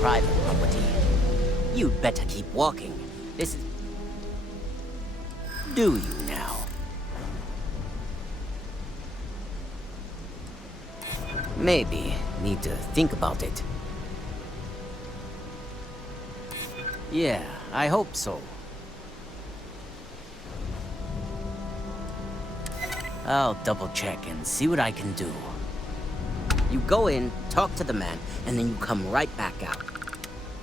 Private property. You'd better keep walking. This is... Do you now? Maybe need to think about it. Yeah, I hope so. I'll double check and see what I can do. You go in, talk to the man, and then you come right back out.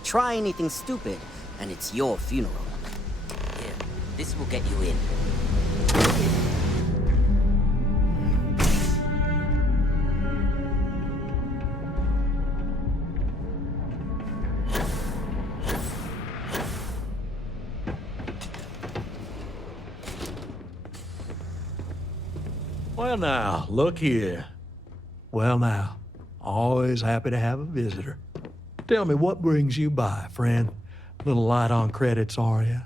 Try anything stupid, and it's your funeral. Here, this will get you in. Well now, look here. Well now, always happy to have a visitor. Tell me, what brings you by, friend? Little light on credits, are you?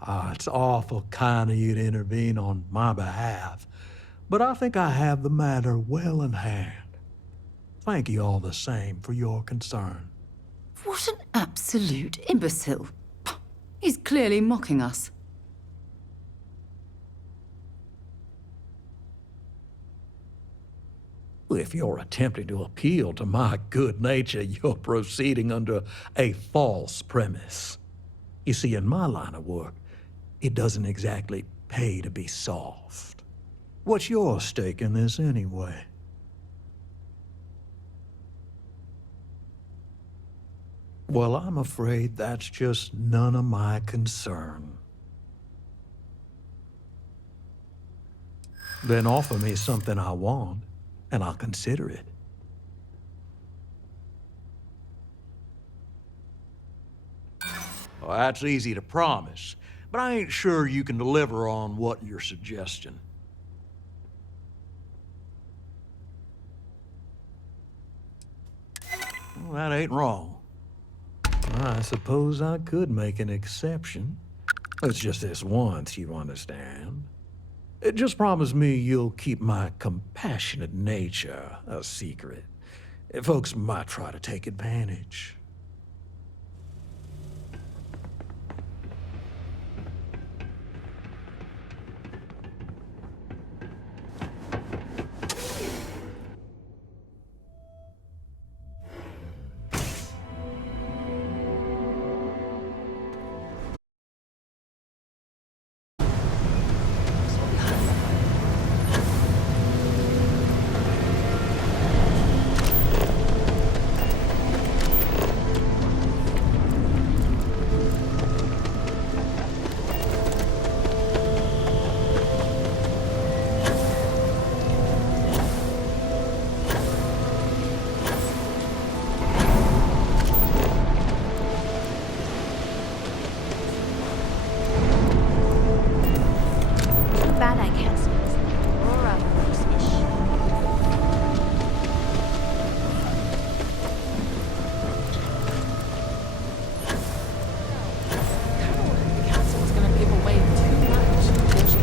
Ah, it's awful kind of you to intervene on my behalf, but I think I have the matter well in hand. Thank you all the same for your concern. What an absolute imbecile. He's clearly mocking us. If you're attempting to appeal to my good nature, you're proceeding under a false premise. You see, in my line of work, it doesn't exactly pay to be soft. What's your stake in this anyway? Well, I'm afraid that's just none of my concern. Then offer me something I want, and I'll consider it. Well, that's easy to promise, but I ain't sure you can deliver on what you're suggesting. Well, that ain't wrong. I suppose I could make an exception. It's just this once, you understand. Just promise me you'll keep my compassionate nature a secret. Folks might try to take advantage. Bad I can't see this. Aurora works-ish. The council was gonna give away too much. There's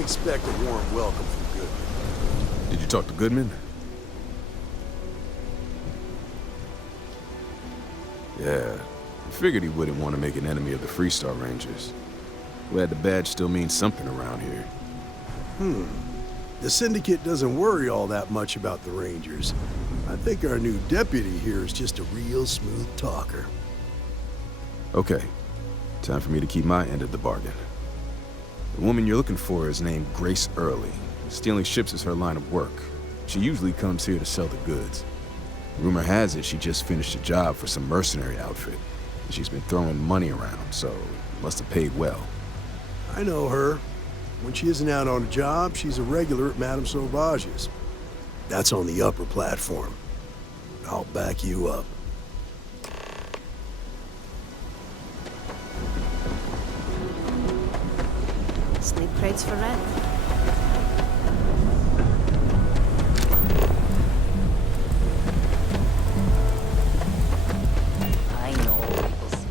Expect a warm welcome from Goodman. Did you talk to Goodman? Yeah, I figured he wouldn't want to make an enemy of the Freestar Rangers. Glad the badge still means something around here. The Syndicate doesn't worry all that much about the Rangers. I think our new deputy here is just a real smooth talker. Okay, time for me to keep my end of the bargain. The woman you're looking for is named Grace Early. Stealing ships is her line of work. She usually comes here to sell the goods. Rumor has it she just finished a job for some mercenary outfit. She's been throwing money around, so must have paid well. I know her. When she isn't out on a job, she's a regular at Madame Sauvage's. That's on the upper platform. I'll back you up. Sleep crates for rent. I know people see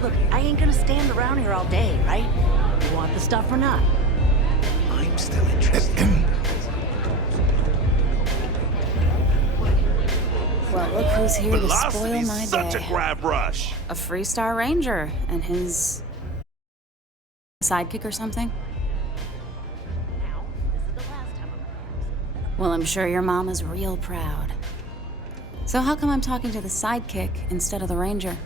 Look, I ain't gonna stand around here all day, right? You want the stuff or not? I'm still interested. Well, look who's here to spoil Velocity's my such day. a grab rush. A freestar ranger and his sidekick or something? Well, I'm sure your mama's real proud. So how come I'm talking to the sidekick instead of the ranger?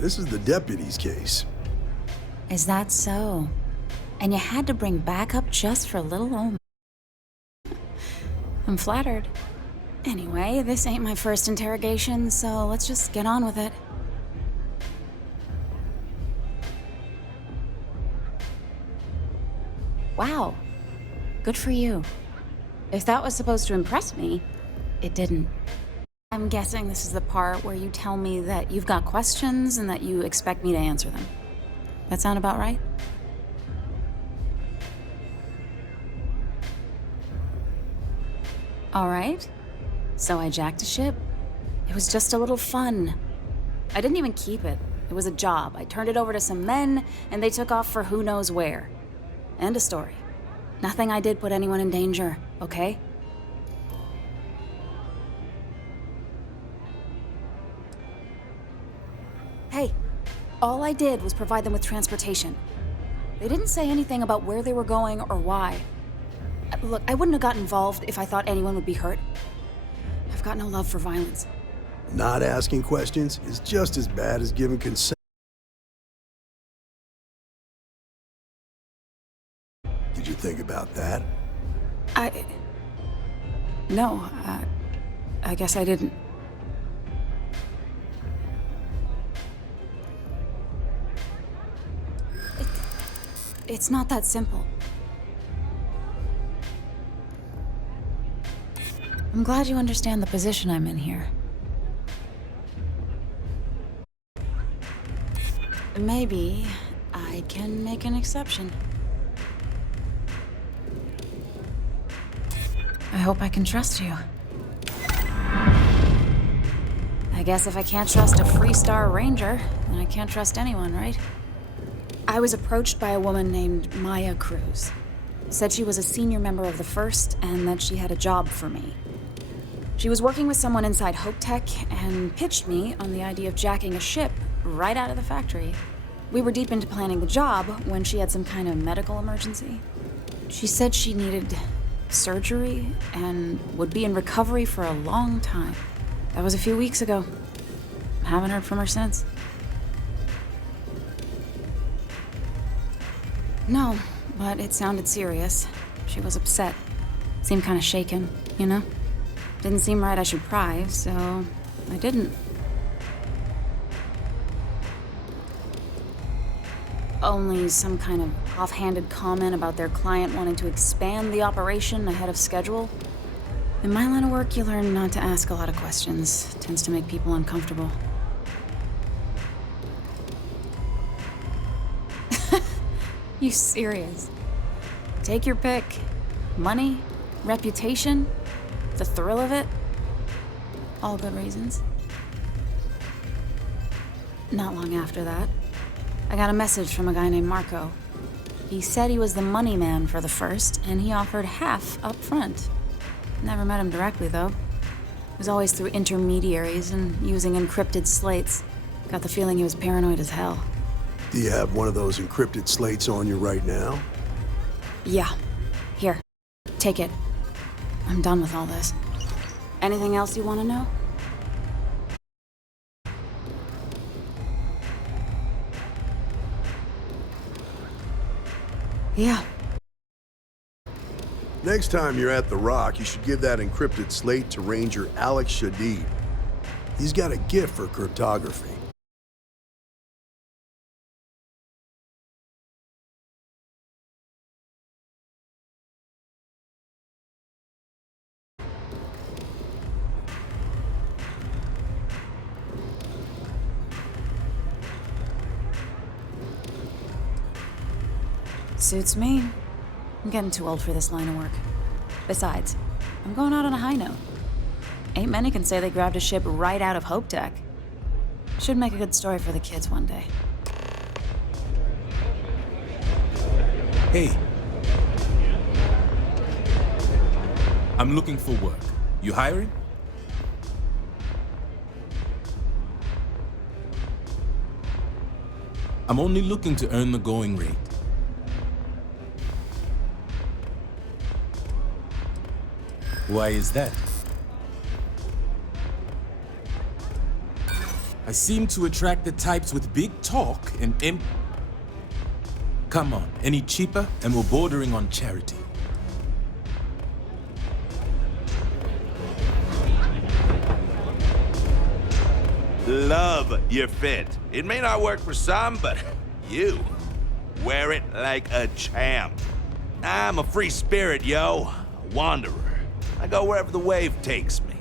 This is the deputy's case. Is that so? And you had to bring backup just for little old... I'm flattered. Anyway, this ain't my first interrogation, so let's just get on with it. Wow. Good for you. If that was supposed to impress me, it didn't. I'm guessing this is the part where you tell me that you've got questions and that you expect me to answer them. That sound about right? All right. So I jacked a ship. It was just a little fun. I didn't even keep it. It was a job. I turned it over to some men, and they took off for who knows where. End of story. Nothing I did put anyone in danger, okay? Hey, all I did was provide them with transportation. They didn't say anything about where they were going or why. Look, I wouldn't have gotten involved if I thought anyone would be hurt. I've got no love for violence. Not asking questions is just as bad as giving consent. Did you think about that? No, I guess I didn't. It's not that simple. I'm glad you understand the position I'm in here. Maybe I can make an exception. I hope I can trust you. I guess if I can't trust a freestar ranger, then I can't trust anyone, right? I was approached by a woman named Maya Cruz. Said she was a senior member of the First and that she had a job for me. She was working with someone inside Hope Tech and pitched me on the idea of jacking a ship right out of the factory. We were deep into planning the job when she had some kind of medical emergency. She said she needed surgery and would be in recovery for a long time. That was a few weeks ago. Haven't heard from her since. No, but it sounded serious. She was upset. Seemed kind of shaken, you know? Didn't seem right I should pry, so I didn't. Only some kind of offhanded comment about their client wanting to expand the operation ahead of schedule. In my line of work, you learn not to ask a lot of questions. It tends to make people uncomfortable. You serious? Take your pick. Money, reputation, the thrill of it. All good reasons. Not long after that, I got a message from a guy named Marco. He said he was the money man for the First, and he offered half up front. Never met him directly, though. It was always through intermediaries and using encrypted slates. Got the feeling he was paranoid as hell. Do you have one of those encrypted slates on you right now? Yeah. Here. Take it. I'm done with all this. Anything else you want to know? Yeah. Next time you're at the Rock, you should give that encrypted slate to Ranger Alex Shadid. He's got a gift for cryptography. Suits me. I'm getting too old for this line of work. Besides, I'm going out on a high note. Ain't many can say they grabbed a ship right out of Hope Tech. Should make a good story for the kids one day. Hey. I'm looking for work. You hiring? I'm only looking to earn the going rate. Why is that? I seem to attract the types with big talk and Come on, any cheaper and we're bordering on charity. Love your fit. It may not work for some, but you wear it like a champ. I'm a free spirit, yo. A wanderer. I go wherever the wave takes me.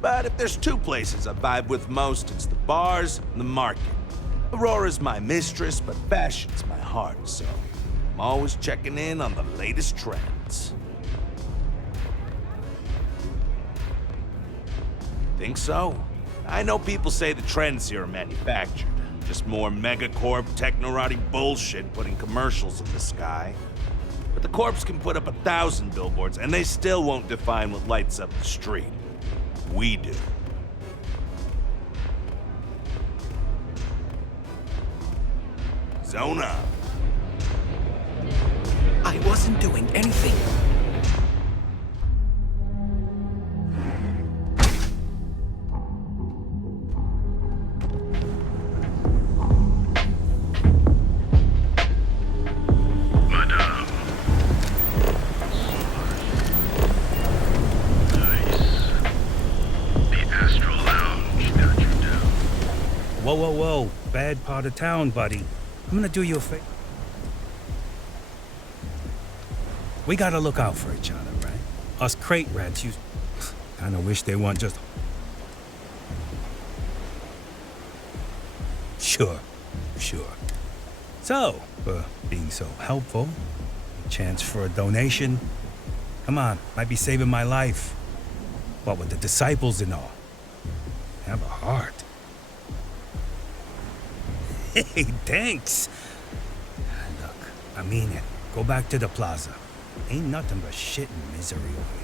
But if there's two places I vibe with most, it's the bars and the market. Aurora's my mistress, but fashion's my heart, so I'm always checking in on the latest trends. Think so? I know people say the trends here are manufactured. Just more megacorp, technorati bullshit putting commercials in the sky. But the corps can put up 1,000 billboards, and they still won't define what lights up the street. We do. Zone up. I wasn't doing anything. Whoa, whoa, whoa. Bad part of town, buddy. I'm gonna do you a favor. We gotta look out for each other, right? Us crate rats, kinda wish they weren't just... Sure. So, being so helpful, a chance for a donation. Come on, might be saving my life. What with the disciples and all. Have a heart. Hey, thanks. Look, I mean it. Go back to the plaza. Ain't nothing but shit and misery over here.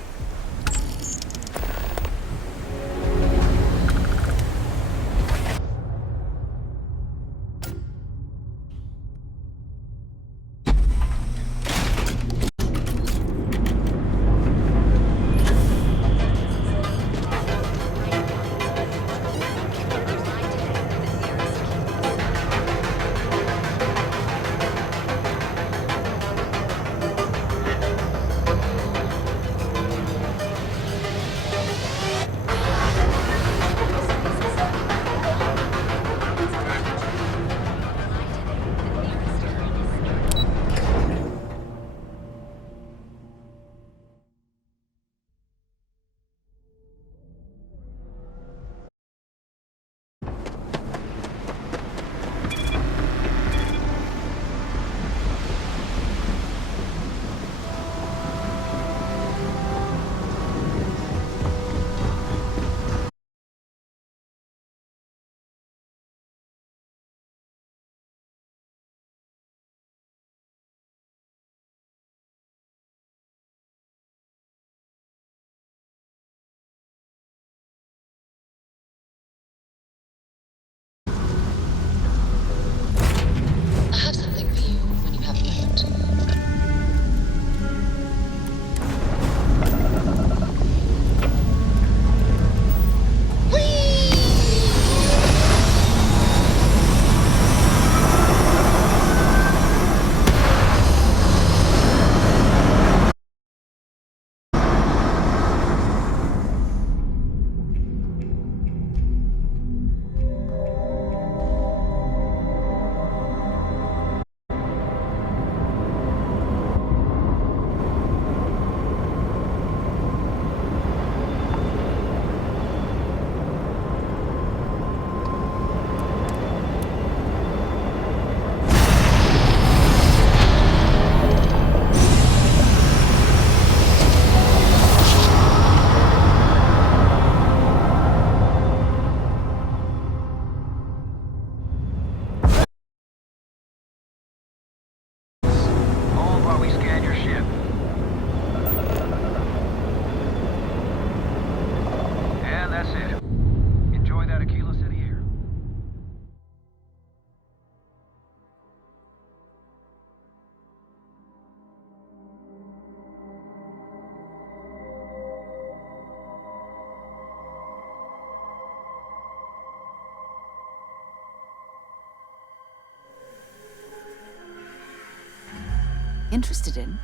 Interested in?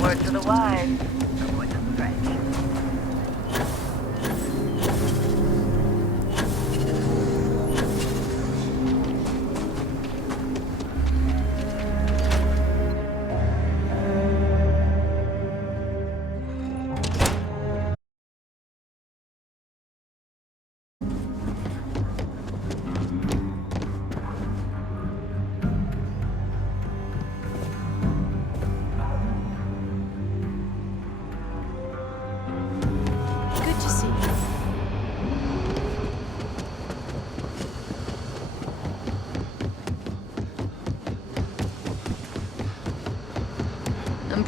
Word to the wise. Avoid the French.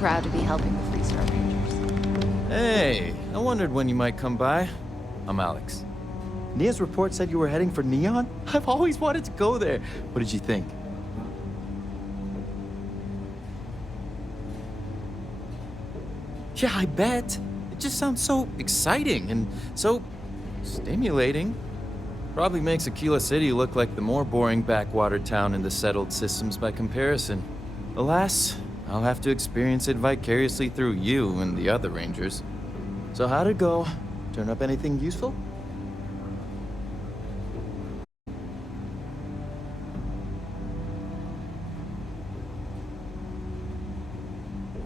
proud to be helping the Freestar Rangers. Hey, I wondered when you might come by. I'm Alex. Nia's report said you were heading for Neon? I've always wanted to go there. What did you think? Yeah, I bet. It just sounds so exciting and so stimulating. Probably makes Aquila City look like the more boring backwater town in the settled systems by comparison. Alas, I'll have to experience it vicariously through you and the other Rangers. So how'd it go? Turn up anything useful?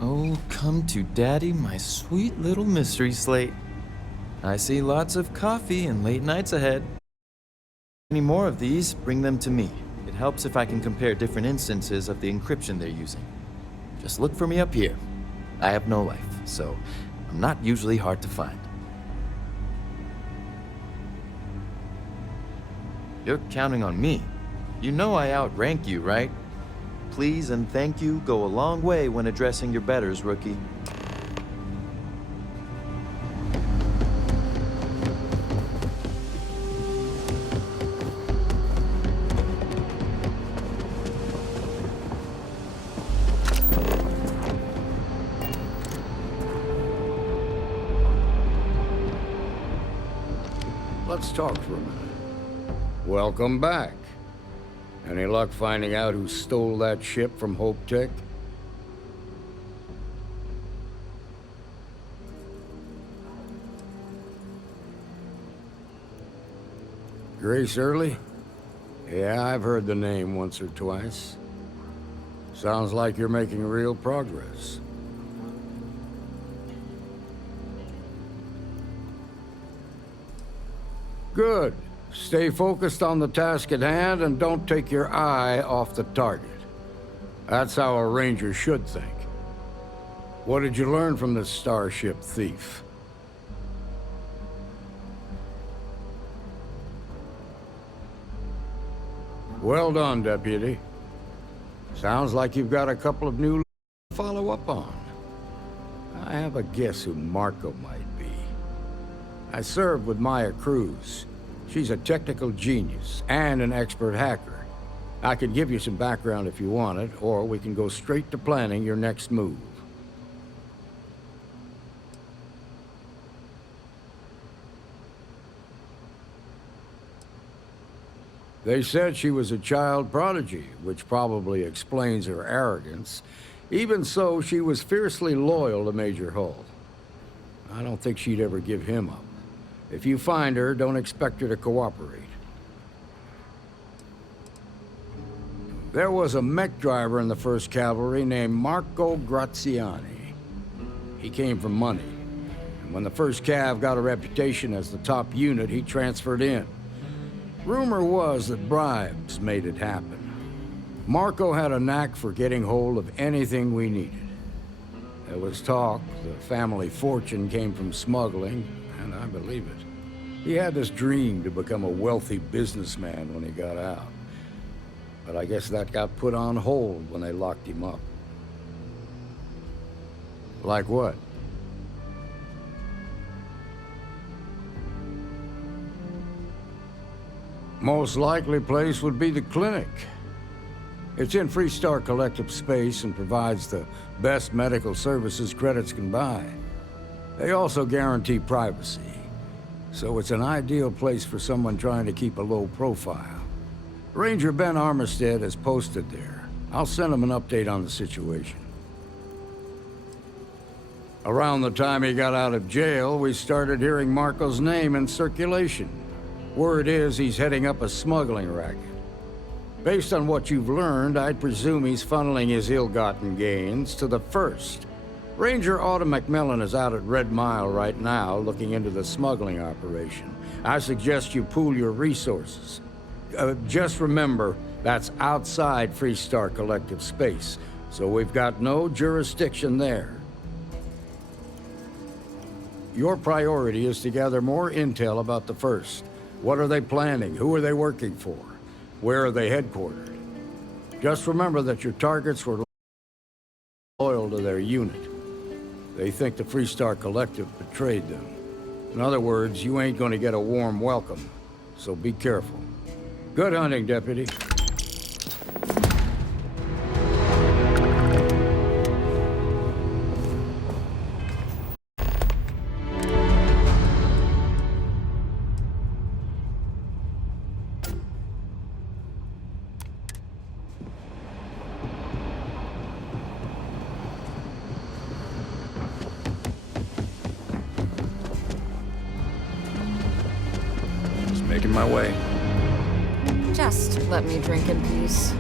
Oh, come to Daddy, my sweet little mystery slate. I see lots of coffee and late nights ahead. Any more of these, bring them to me. It helps if I can compare different instances of the encryption they're using. Just look for me up here. I have no life, so I'm not usually hard to find. You're counting on me. You know I outrank you, right? Please and thank you go a long way when addressing your betters, rookie. Let's talk for a minute. Welcome back. Any luck finding out who stole that ship from Hope Tech? Grace Early? Yeah, I've heard the name once or twice. Sounds like you're making real progress. Good. Stay focused on the task at hand and don't take your eye off the target. That's how a ranger should think. What did you learn from this starship thief? Well done, Deputy. Sounds like you've got a couple of new to follow up on. I have a guess who Marco might be. I served with Maya Cruz. She's a technical genius and an expert hacker. I could give you some background if you want it, or we can go straight to planning your next move. They said she was a child prodigy, which probably explains her arrogance. Even so, she was fiercely loyal to Major Hull. I don't think she'd ever give him up. If you find her, don't expect her to cooperate. There was a mech driver in the 1st Cavalry named Marco Graziani. He came from money, and when the 1st Cav got a reputation as the top unit, he transferred in. Rumor was that bribes made it happen. Marco had a knack for getting hold of anything we needed. There was talk the family fortune came from smuggling, and I believe it. He had this dream to become a wealthy businessman when he got out. But I guess that got put on hold when they locked him up. Like what? Most likely place would be the clinic. It's in Freestar Collective space and provides the best medical services credits can buy. They also guarantee privacy, so it's an ideal place for someone trying to keep a low profile. Ranger Ben Armistead is posted there. I'll send him an update on the situation. Around the time he got out of jail, we started hearing Marco's name in circulation. Word is he's heading up a smuggling racket. Based on what you've learned, I'd presume he's funneling his ill-gotten gains to the 1st. Ranger Autumn McMillan is out at Red Mile right now, looking into the smuggling operation. I suggest you pool your resources. Just remember, that's outside Freestar Collective space, so we've got no jurisdiction there. Your priority is to gather more intel about the 1st. What are they planning? Who are they working for? Where are they headquartered? Just remember that your targets were loyal to their unit. They think the Freestar Collective betrayed them. In other words, you ain't gonna get a warm welcome, so be careful. Good hunting, Deputy. Making my way. Just let me drink in peace.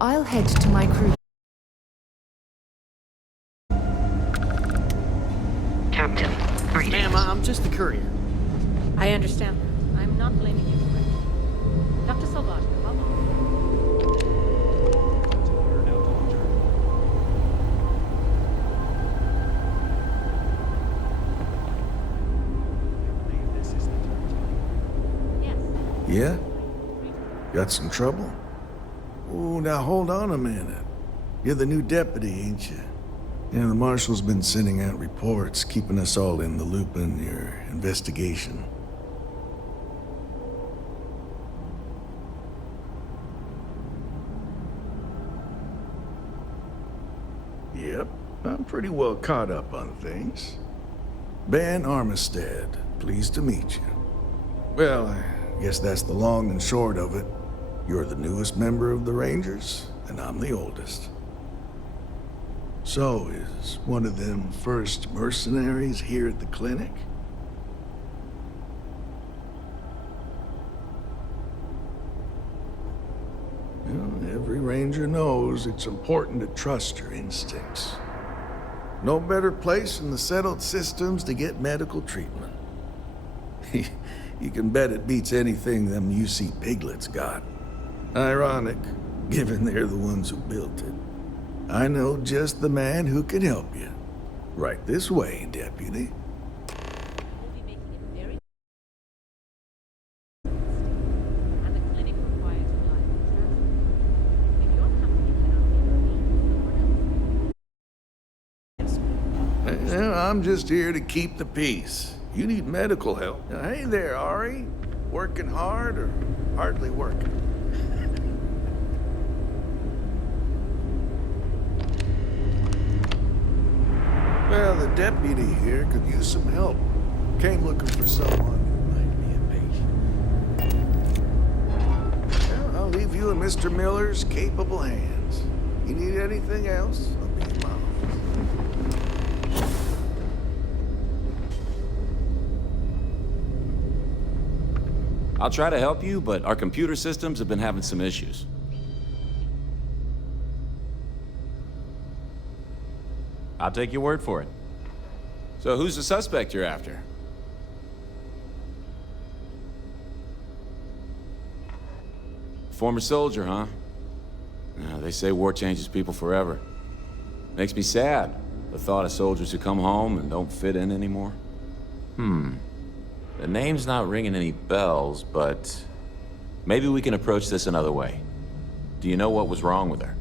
I'll head to my crew. Captain, greetings. Ma'am, I'm just a courier. I understand. I'm not blaming you for it. Dr. Salvato, how long? Yeah? Got some trouble? Oh, now hold on a minute. You're the new deputy, ain't you? Yeah, the marshal's been sending out reports, keeping us all in the loop in your investigation. Yep, I'm pretty well caught up on things. Ben Armistead, pleased to meet you. Well, I guess that's the long and short of it. You're the newest member of the Rangers, and I'm the oldest. So, is one of them first mercenaries here at the clinic? Well, every ranger knows it's important to trust your instincts. No better place in the settled systems to get medical treatment. You can bet it beats anything them UC piglets got. Ironic, given they're the ones who built it. I know just the man who can help you. Right this way, Deputy. I'm just here to keep the peace. You need medical help. Hey there, Ari. Working hard or hardly working? Well, the deputy here could use some help. Came looking for someone who might be a patient. Well, I'll leave you in Mr. Miller's capable hands. You need anything else, I'll be in my office. I'll try to help you, but our computer systems have been having some issues. I'll take your word for it. So who's the suspect you're after? Former soldier, huh? They say war changes people forever. Makes me sad, the thought of soldiers who come home and don't fit in anymore. The name's not ringing any bells, but maybe we can approach this another way. Do you know what was wrong with her?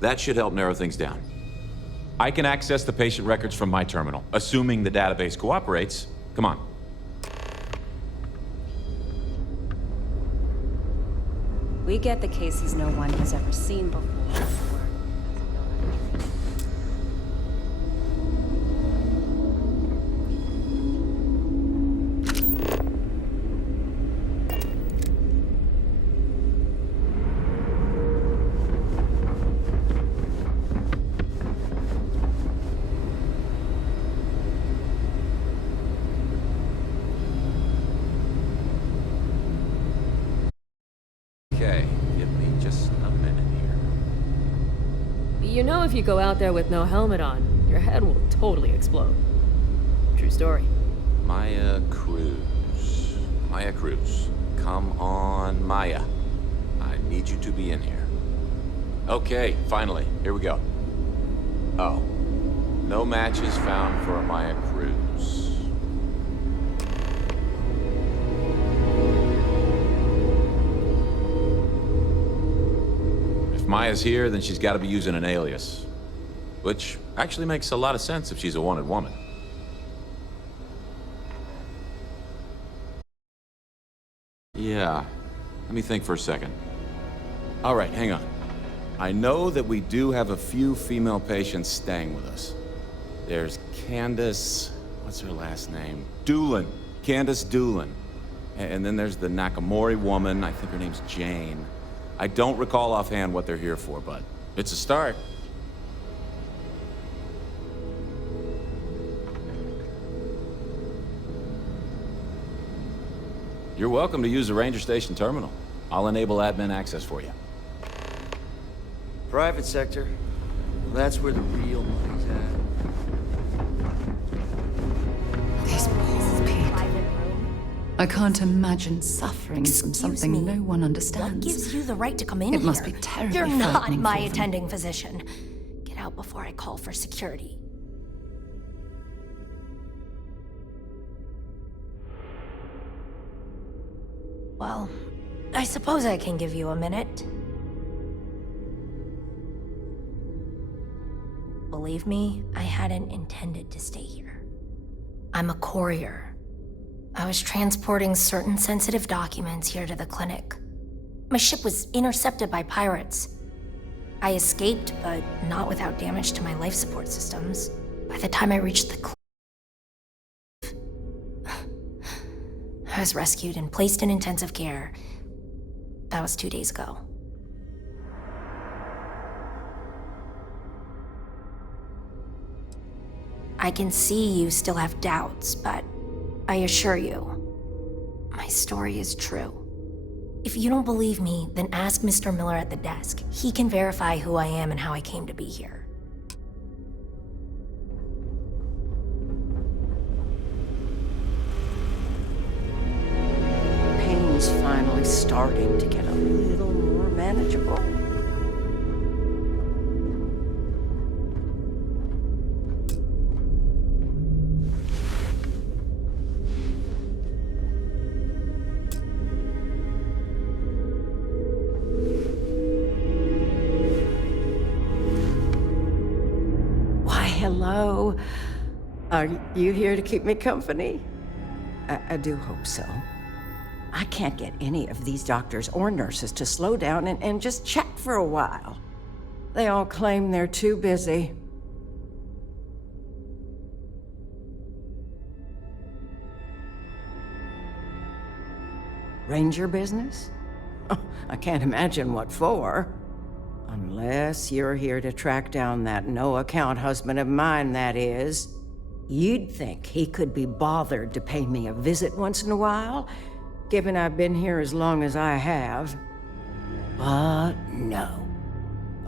That should help narrow things down. I can access the patient records from my terminal, assuming the database cooperates. Come on. We get the cases no one has ever seen before. Okay, give me just a minute here. You know, if you go out there with no helmet on, your head will totally explode. True story. Maya Cruz. Maya Cruz. Come on, Maya. I need you to be in here. Okay, finally. Here we go. Oh. No matches found for a Maya Cruz. If Maya's here, then she's got to be using an alias. Which actually makes a lot of sense if she's a wanted woman. Yeah. Let me think for a second. All right, hang on. I know that we do have a few female patients staying with us. There's Candace... what's her last name? Doolin. Candace Doolin. And then there's the Nakamori woman. I think her name's Jane. I don't recall offhand what they're here for, but it's a start. You're welcome to use the Ranger Station terminal. I'll enable admin access for you. Private sector. Well, that's where the real money's at. These poor people. I can't imagine suffering from something no one understands. What gives you the right to come in here? It must be terribly You're not frightening my for them. attending physician. Get out before I call for security. Well, I suppose I can give you a minute. Believe me, I hadn't intended to stay here. I'm a courier. I was transporting certain sensitive documents here to the clinic. My ship was intercepted by pirates. I escaped, but not without damage to my life support systems. By the time I reached the cliff, I was rescued and placed in intensive care. That was 2 days ago. I can see you still have doubts, but I assure you, my story is true. If you don't believe me, then ask Mr. Miller at the desk. He can verify who I am and how I came to be here. Pain's finally starting to get a little more manageable. Hello. Are you here to keep me company? I do hope so. I can't get any of these doctors or nurses to slow down and just chat for a while. They all claim they're too busy. Ranger business? Oh, I can't imagine what for. Unless you're here to track down that no-account husband of mine, that is. You'd think he could be bothered to pay me a visit once in a while, given I've been here as long as I have. But no.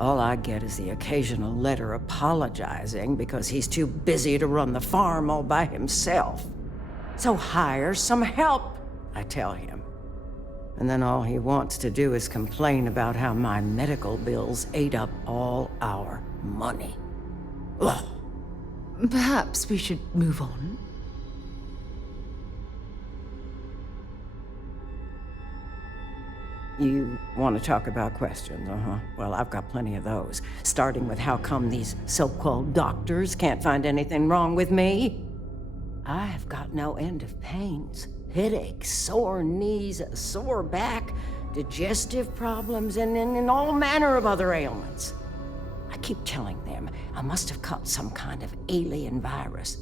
All I get is the occasional letter apologizing because he's too busy to run the farm all by himself. So hire some help, I tell him. And then all he wants to do is complain about how my medical bills ate up all our money. Ugh. Perhaps we should move on. You want to talk about questions, Well, I've got plenty of those. Starting with how come these so-called doctors can't find anything wrong with me? I've got no end of pains. Headaches, sore knees, a sore back, digestive problems, and all manner of other ailments. I keep telling them I must have caught some kind of alien virus.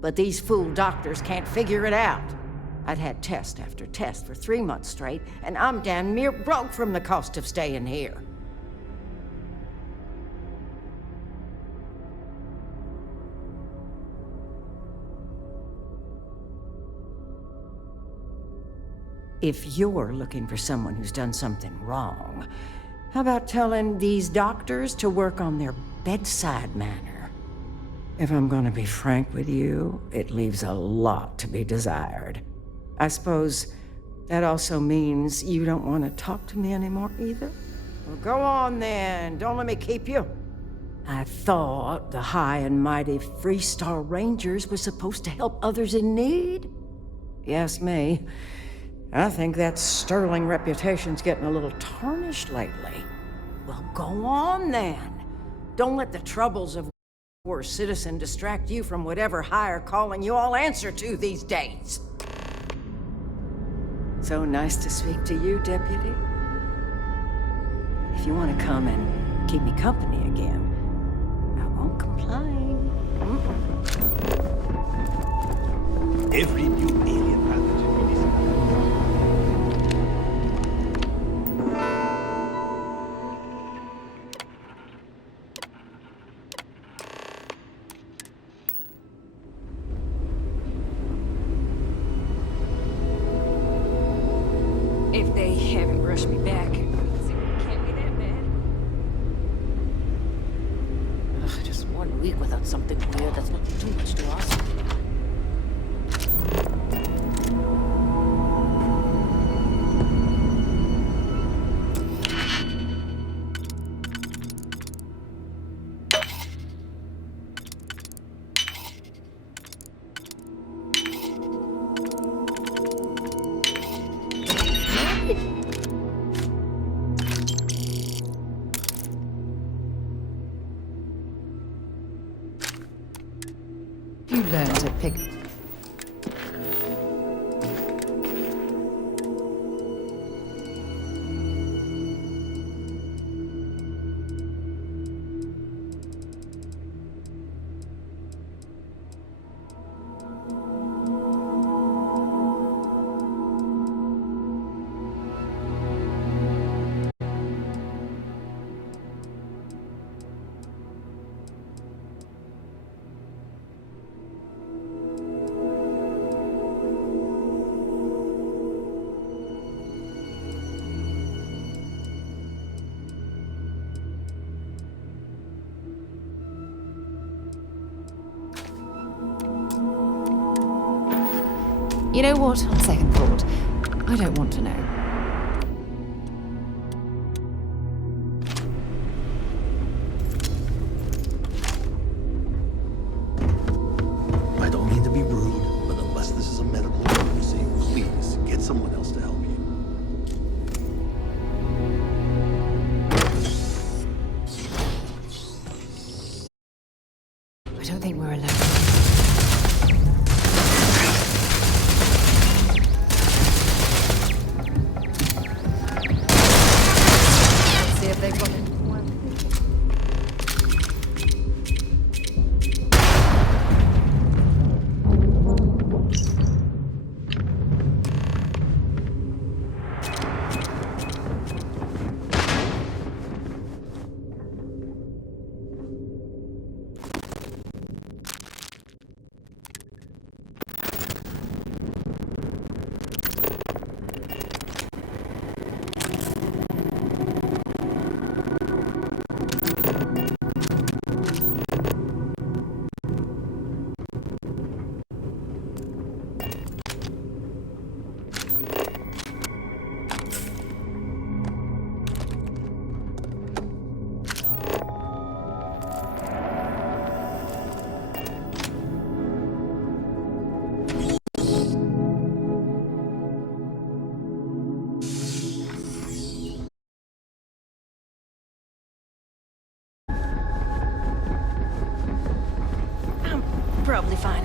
But these fool doctors can't figure it out. I'd had test after test for 3 months straight, and I'm damn near broke from the cost of staying here. If you're looking for someone who's done something wrong, how about telling these doctors to work on their bedside manner? If I'm gonna be frank with you, it leaves a lot to be desired. I suppose that also means you don't want to talk to me anymore either? Well, go on then, don't let me keep you. I thought the high and mighty freestar Rangers were supposed to help others in need. You ask me, I think that sterling reputation's getting a little tarnished lately. Well, go on then. Don't let the troubles of war citizen distract you from whatever higher calling you all answer to these days. So nice to speak to you, Deputy. If you want to come and keep me company again, I won't complain. Every new alien pathogen is If they haven't rushed me back, it can't be that bad. Ugh, just 1 week without something weird. That's not too much to ask. You learn You know what? On second thought, I don't want to know. I don't mean to be rude, but unless this is a medical emergency, please get someone else to help you. I don't think we're alone. Let's see if they've got it. Probably fine.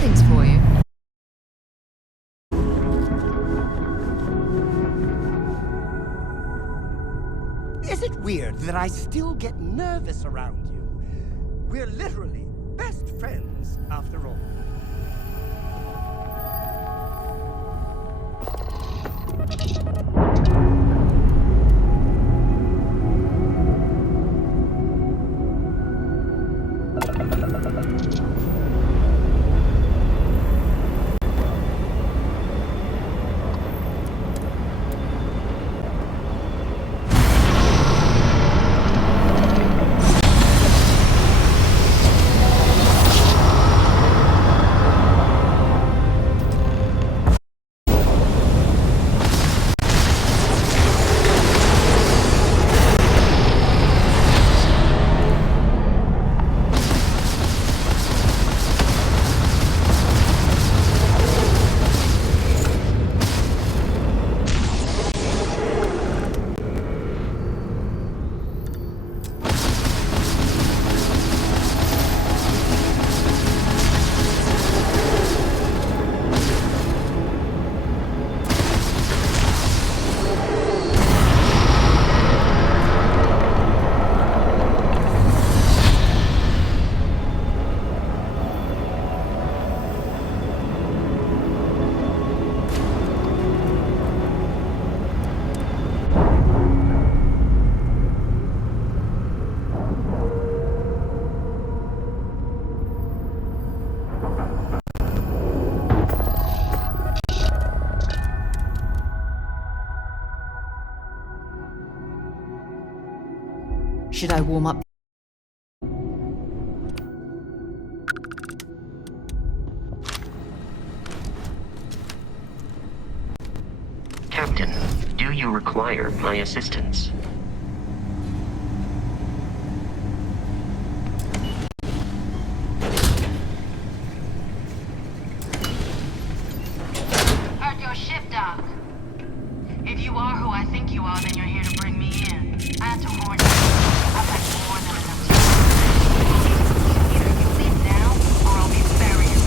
Things for you. Is it weird that I still get nervous around you? We're literally best friends after all. Should I warm up? Captain, do you require my assistance? Heard your ship, Doc. If you are who I think you are, then you're here to bring me in. I had to warn you. I've had more than enough time. Either you leave now, or I'll be burying you.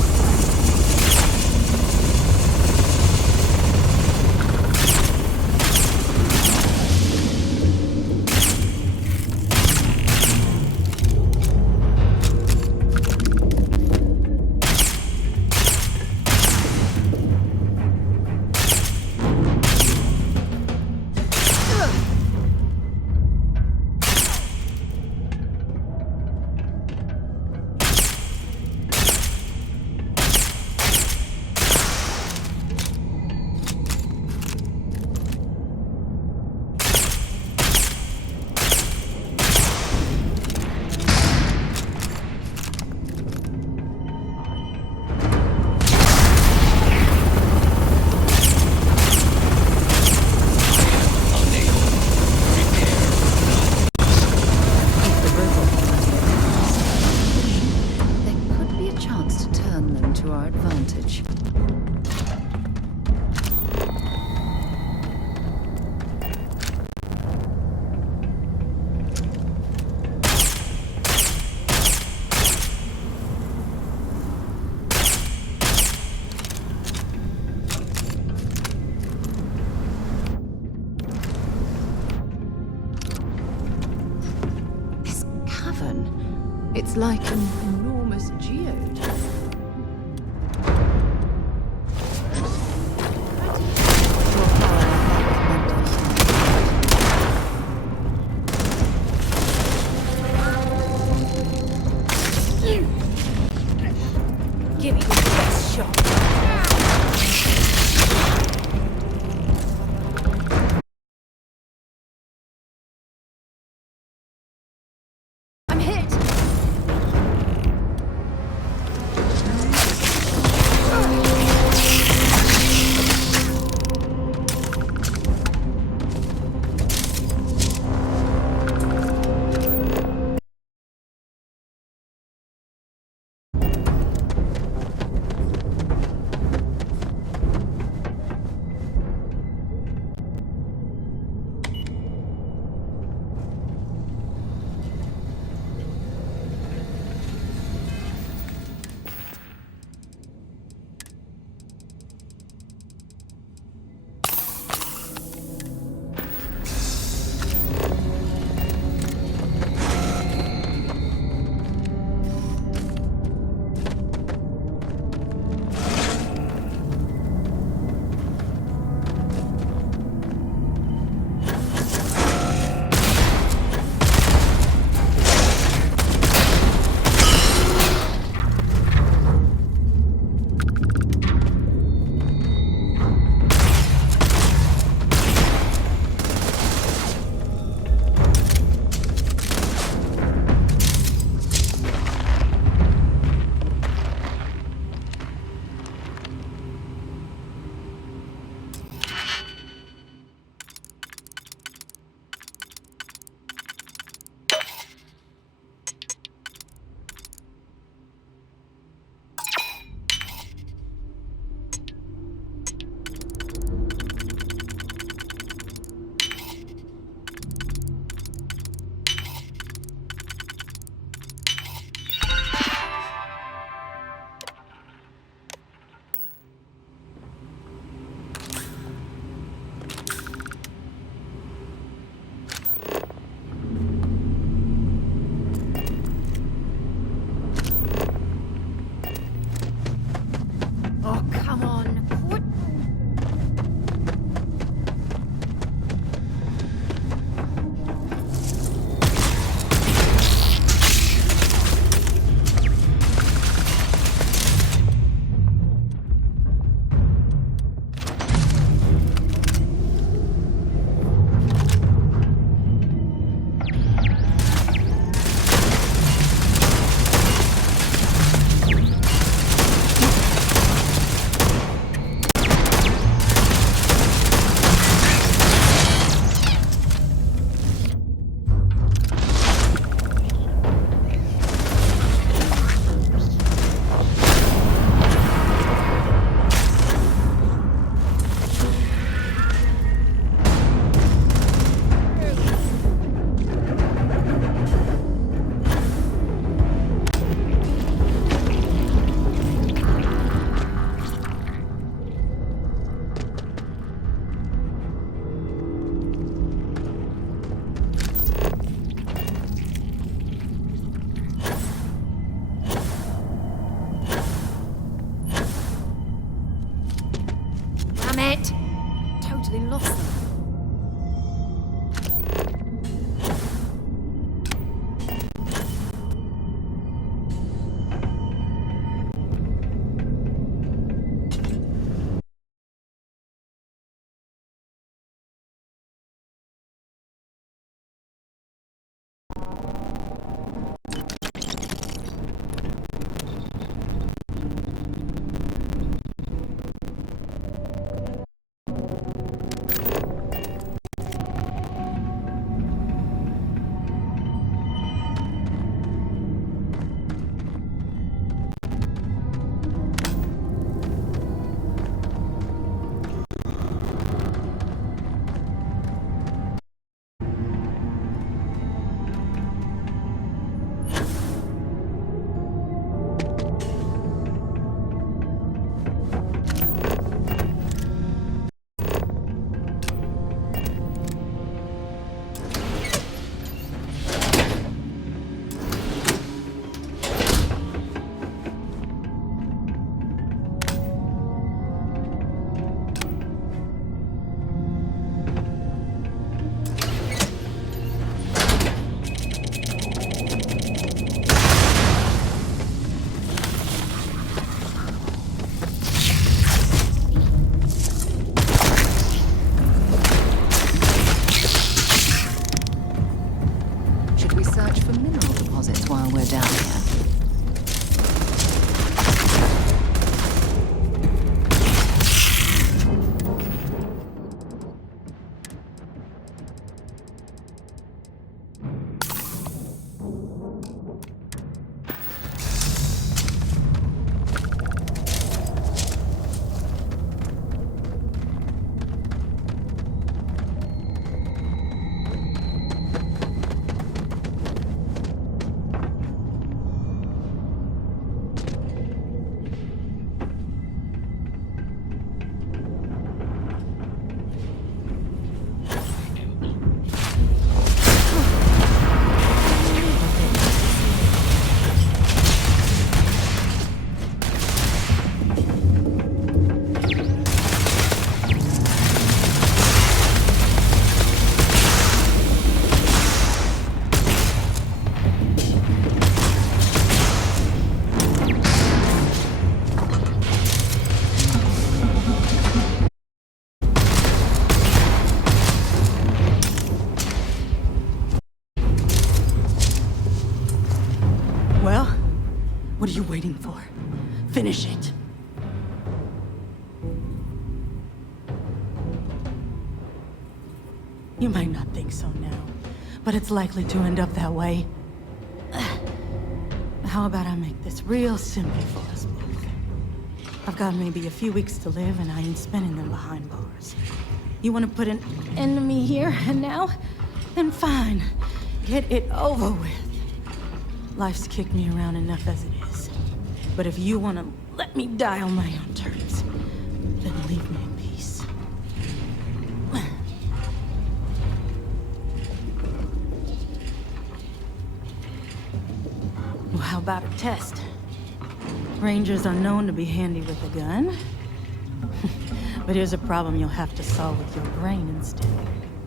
turn them to our advantage. It's like an enormous geode. Give me your best shot. I'm hit! You might not think so now, but it's likely to end up that way. How about I make this real simple for us both? I've got maybe a few weeks to live, and I ain't spending them behind bars. You want to put an end to me here and now? Then fine. Get it over with. Life's kicked me around enough as it is. But if you want to let me die on my own terms, then leave me in peace. Well, how about a test? Rangers are known to be handy with a gun. But here's a problem you'll have to solve with your brain instead.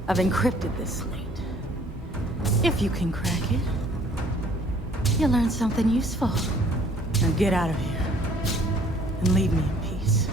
I've encrypted this slate. If you can crack it, you'll learn something useful. Now get out of here and leave me in peace.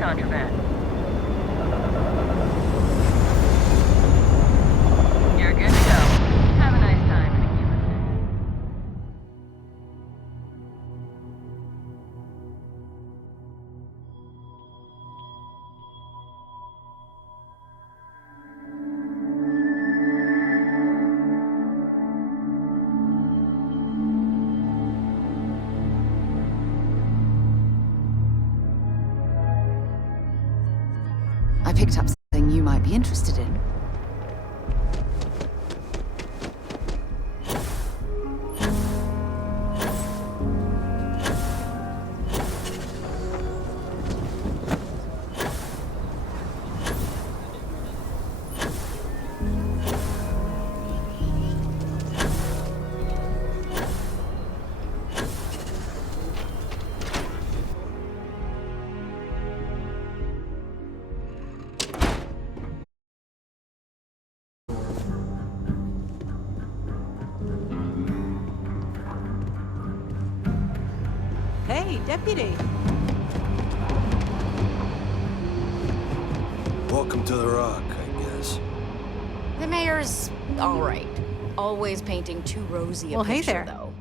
Contraband. You're good to go. Have a nice time in a human I picked up something you might be interested in. Hey, deputy. Welcome to the Rock, I guess. The mayor's all right. Always painting too rosy a Well, hey picture, there. though.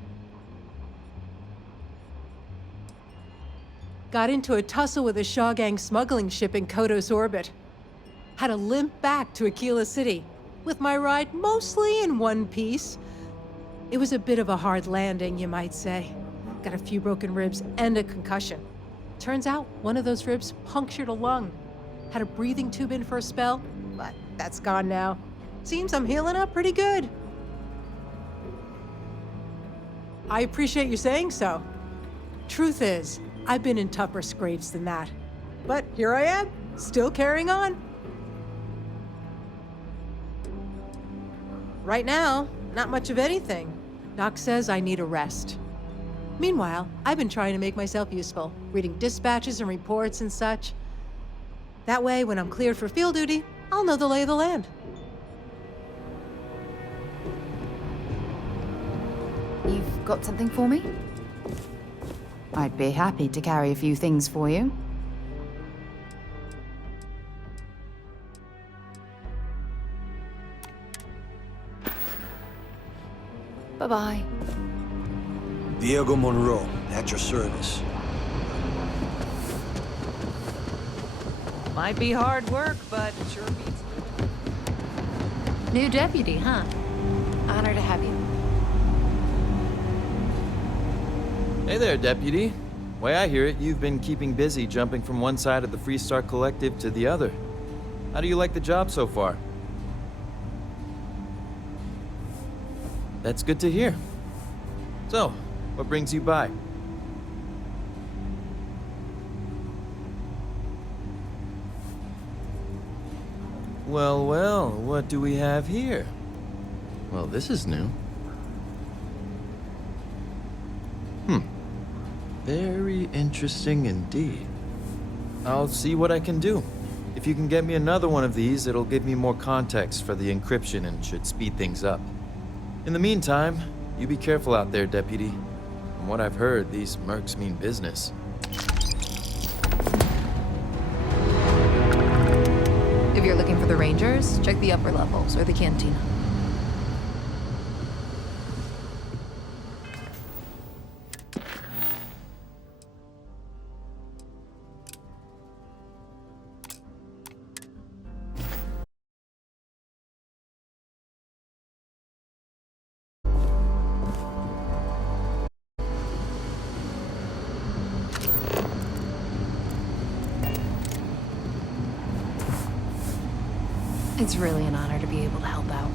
Got into a tussle with a Shaw Gang smuggling ship in Kodos orbit. Had to limp back to Aquila City, with my ride mostly in one piece. It was a bit of a hard landing, you might say. Got a few broken ribs and a concussion. Turns out one of those ribs punctured a lung. Had a breathing tube in for a spell, but that's gone now. Seems I'm healing up pretty good. I appreciate you saying so. Truth is, I've been in tougher scrapes than that. But here I am, still carrying on. Right now, not much of anything. Doc says I need a rest. Meanwhile, I've been trying to make myself useful, reading dispatches and reports and such. That way, when I'm cleared for field duty, I'll know the lay of the land. You've got something for me? I'd be happy to carry a few things for you. Bye-bye. Diego Monroe, at your service. Might be hard work, but it sure beats living. New deputy, huh? Honor to have you. Hey there, Deputy. Way I hear it, you've been keeping busy jumping from one side of the Freestar Collective to the other. How do you like the job so far? That's good to hear. So, what brings you by? Well, well, what do we have here? Well, this is new. Very interesting indeed. I'll see what I can do. If you can get me another one of these, it'll give me more context for the encryption and should speed things up. In the meantime, you be careful out there, Deputy. From what I've heard, these mercs mean business. If you're looking for the Rangers, check the upper levels or the cantina. It's really an honor to be able to help out.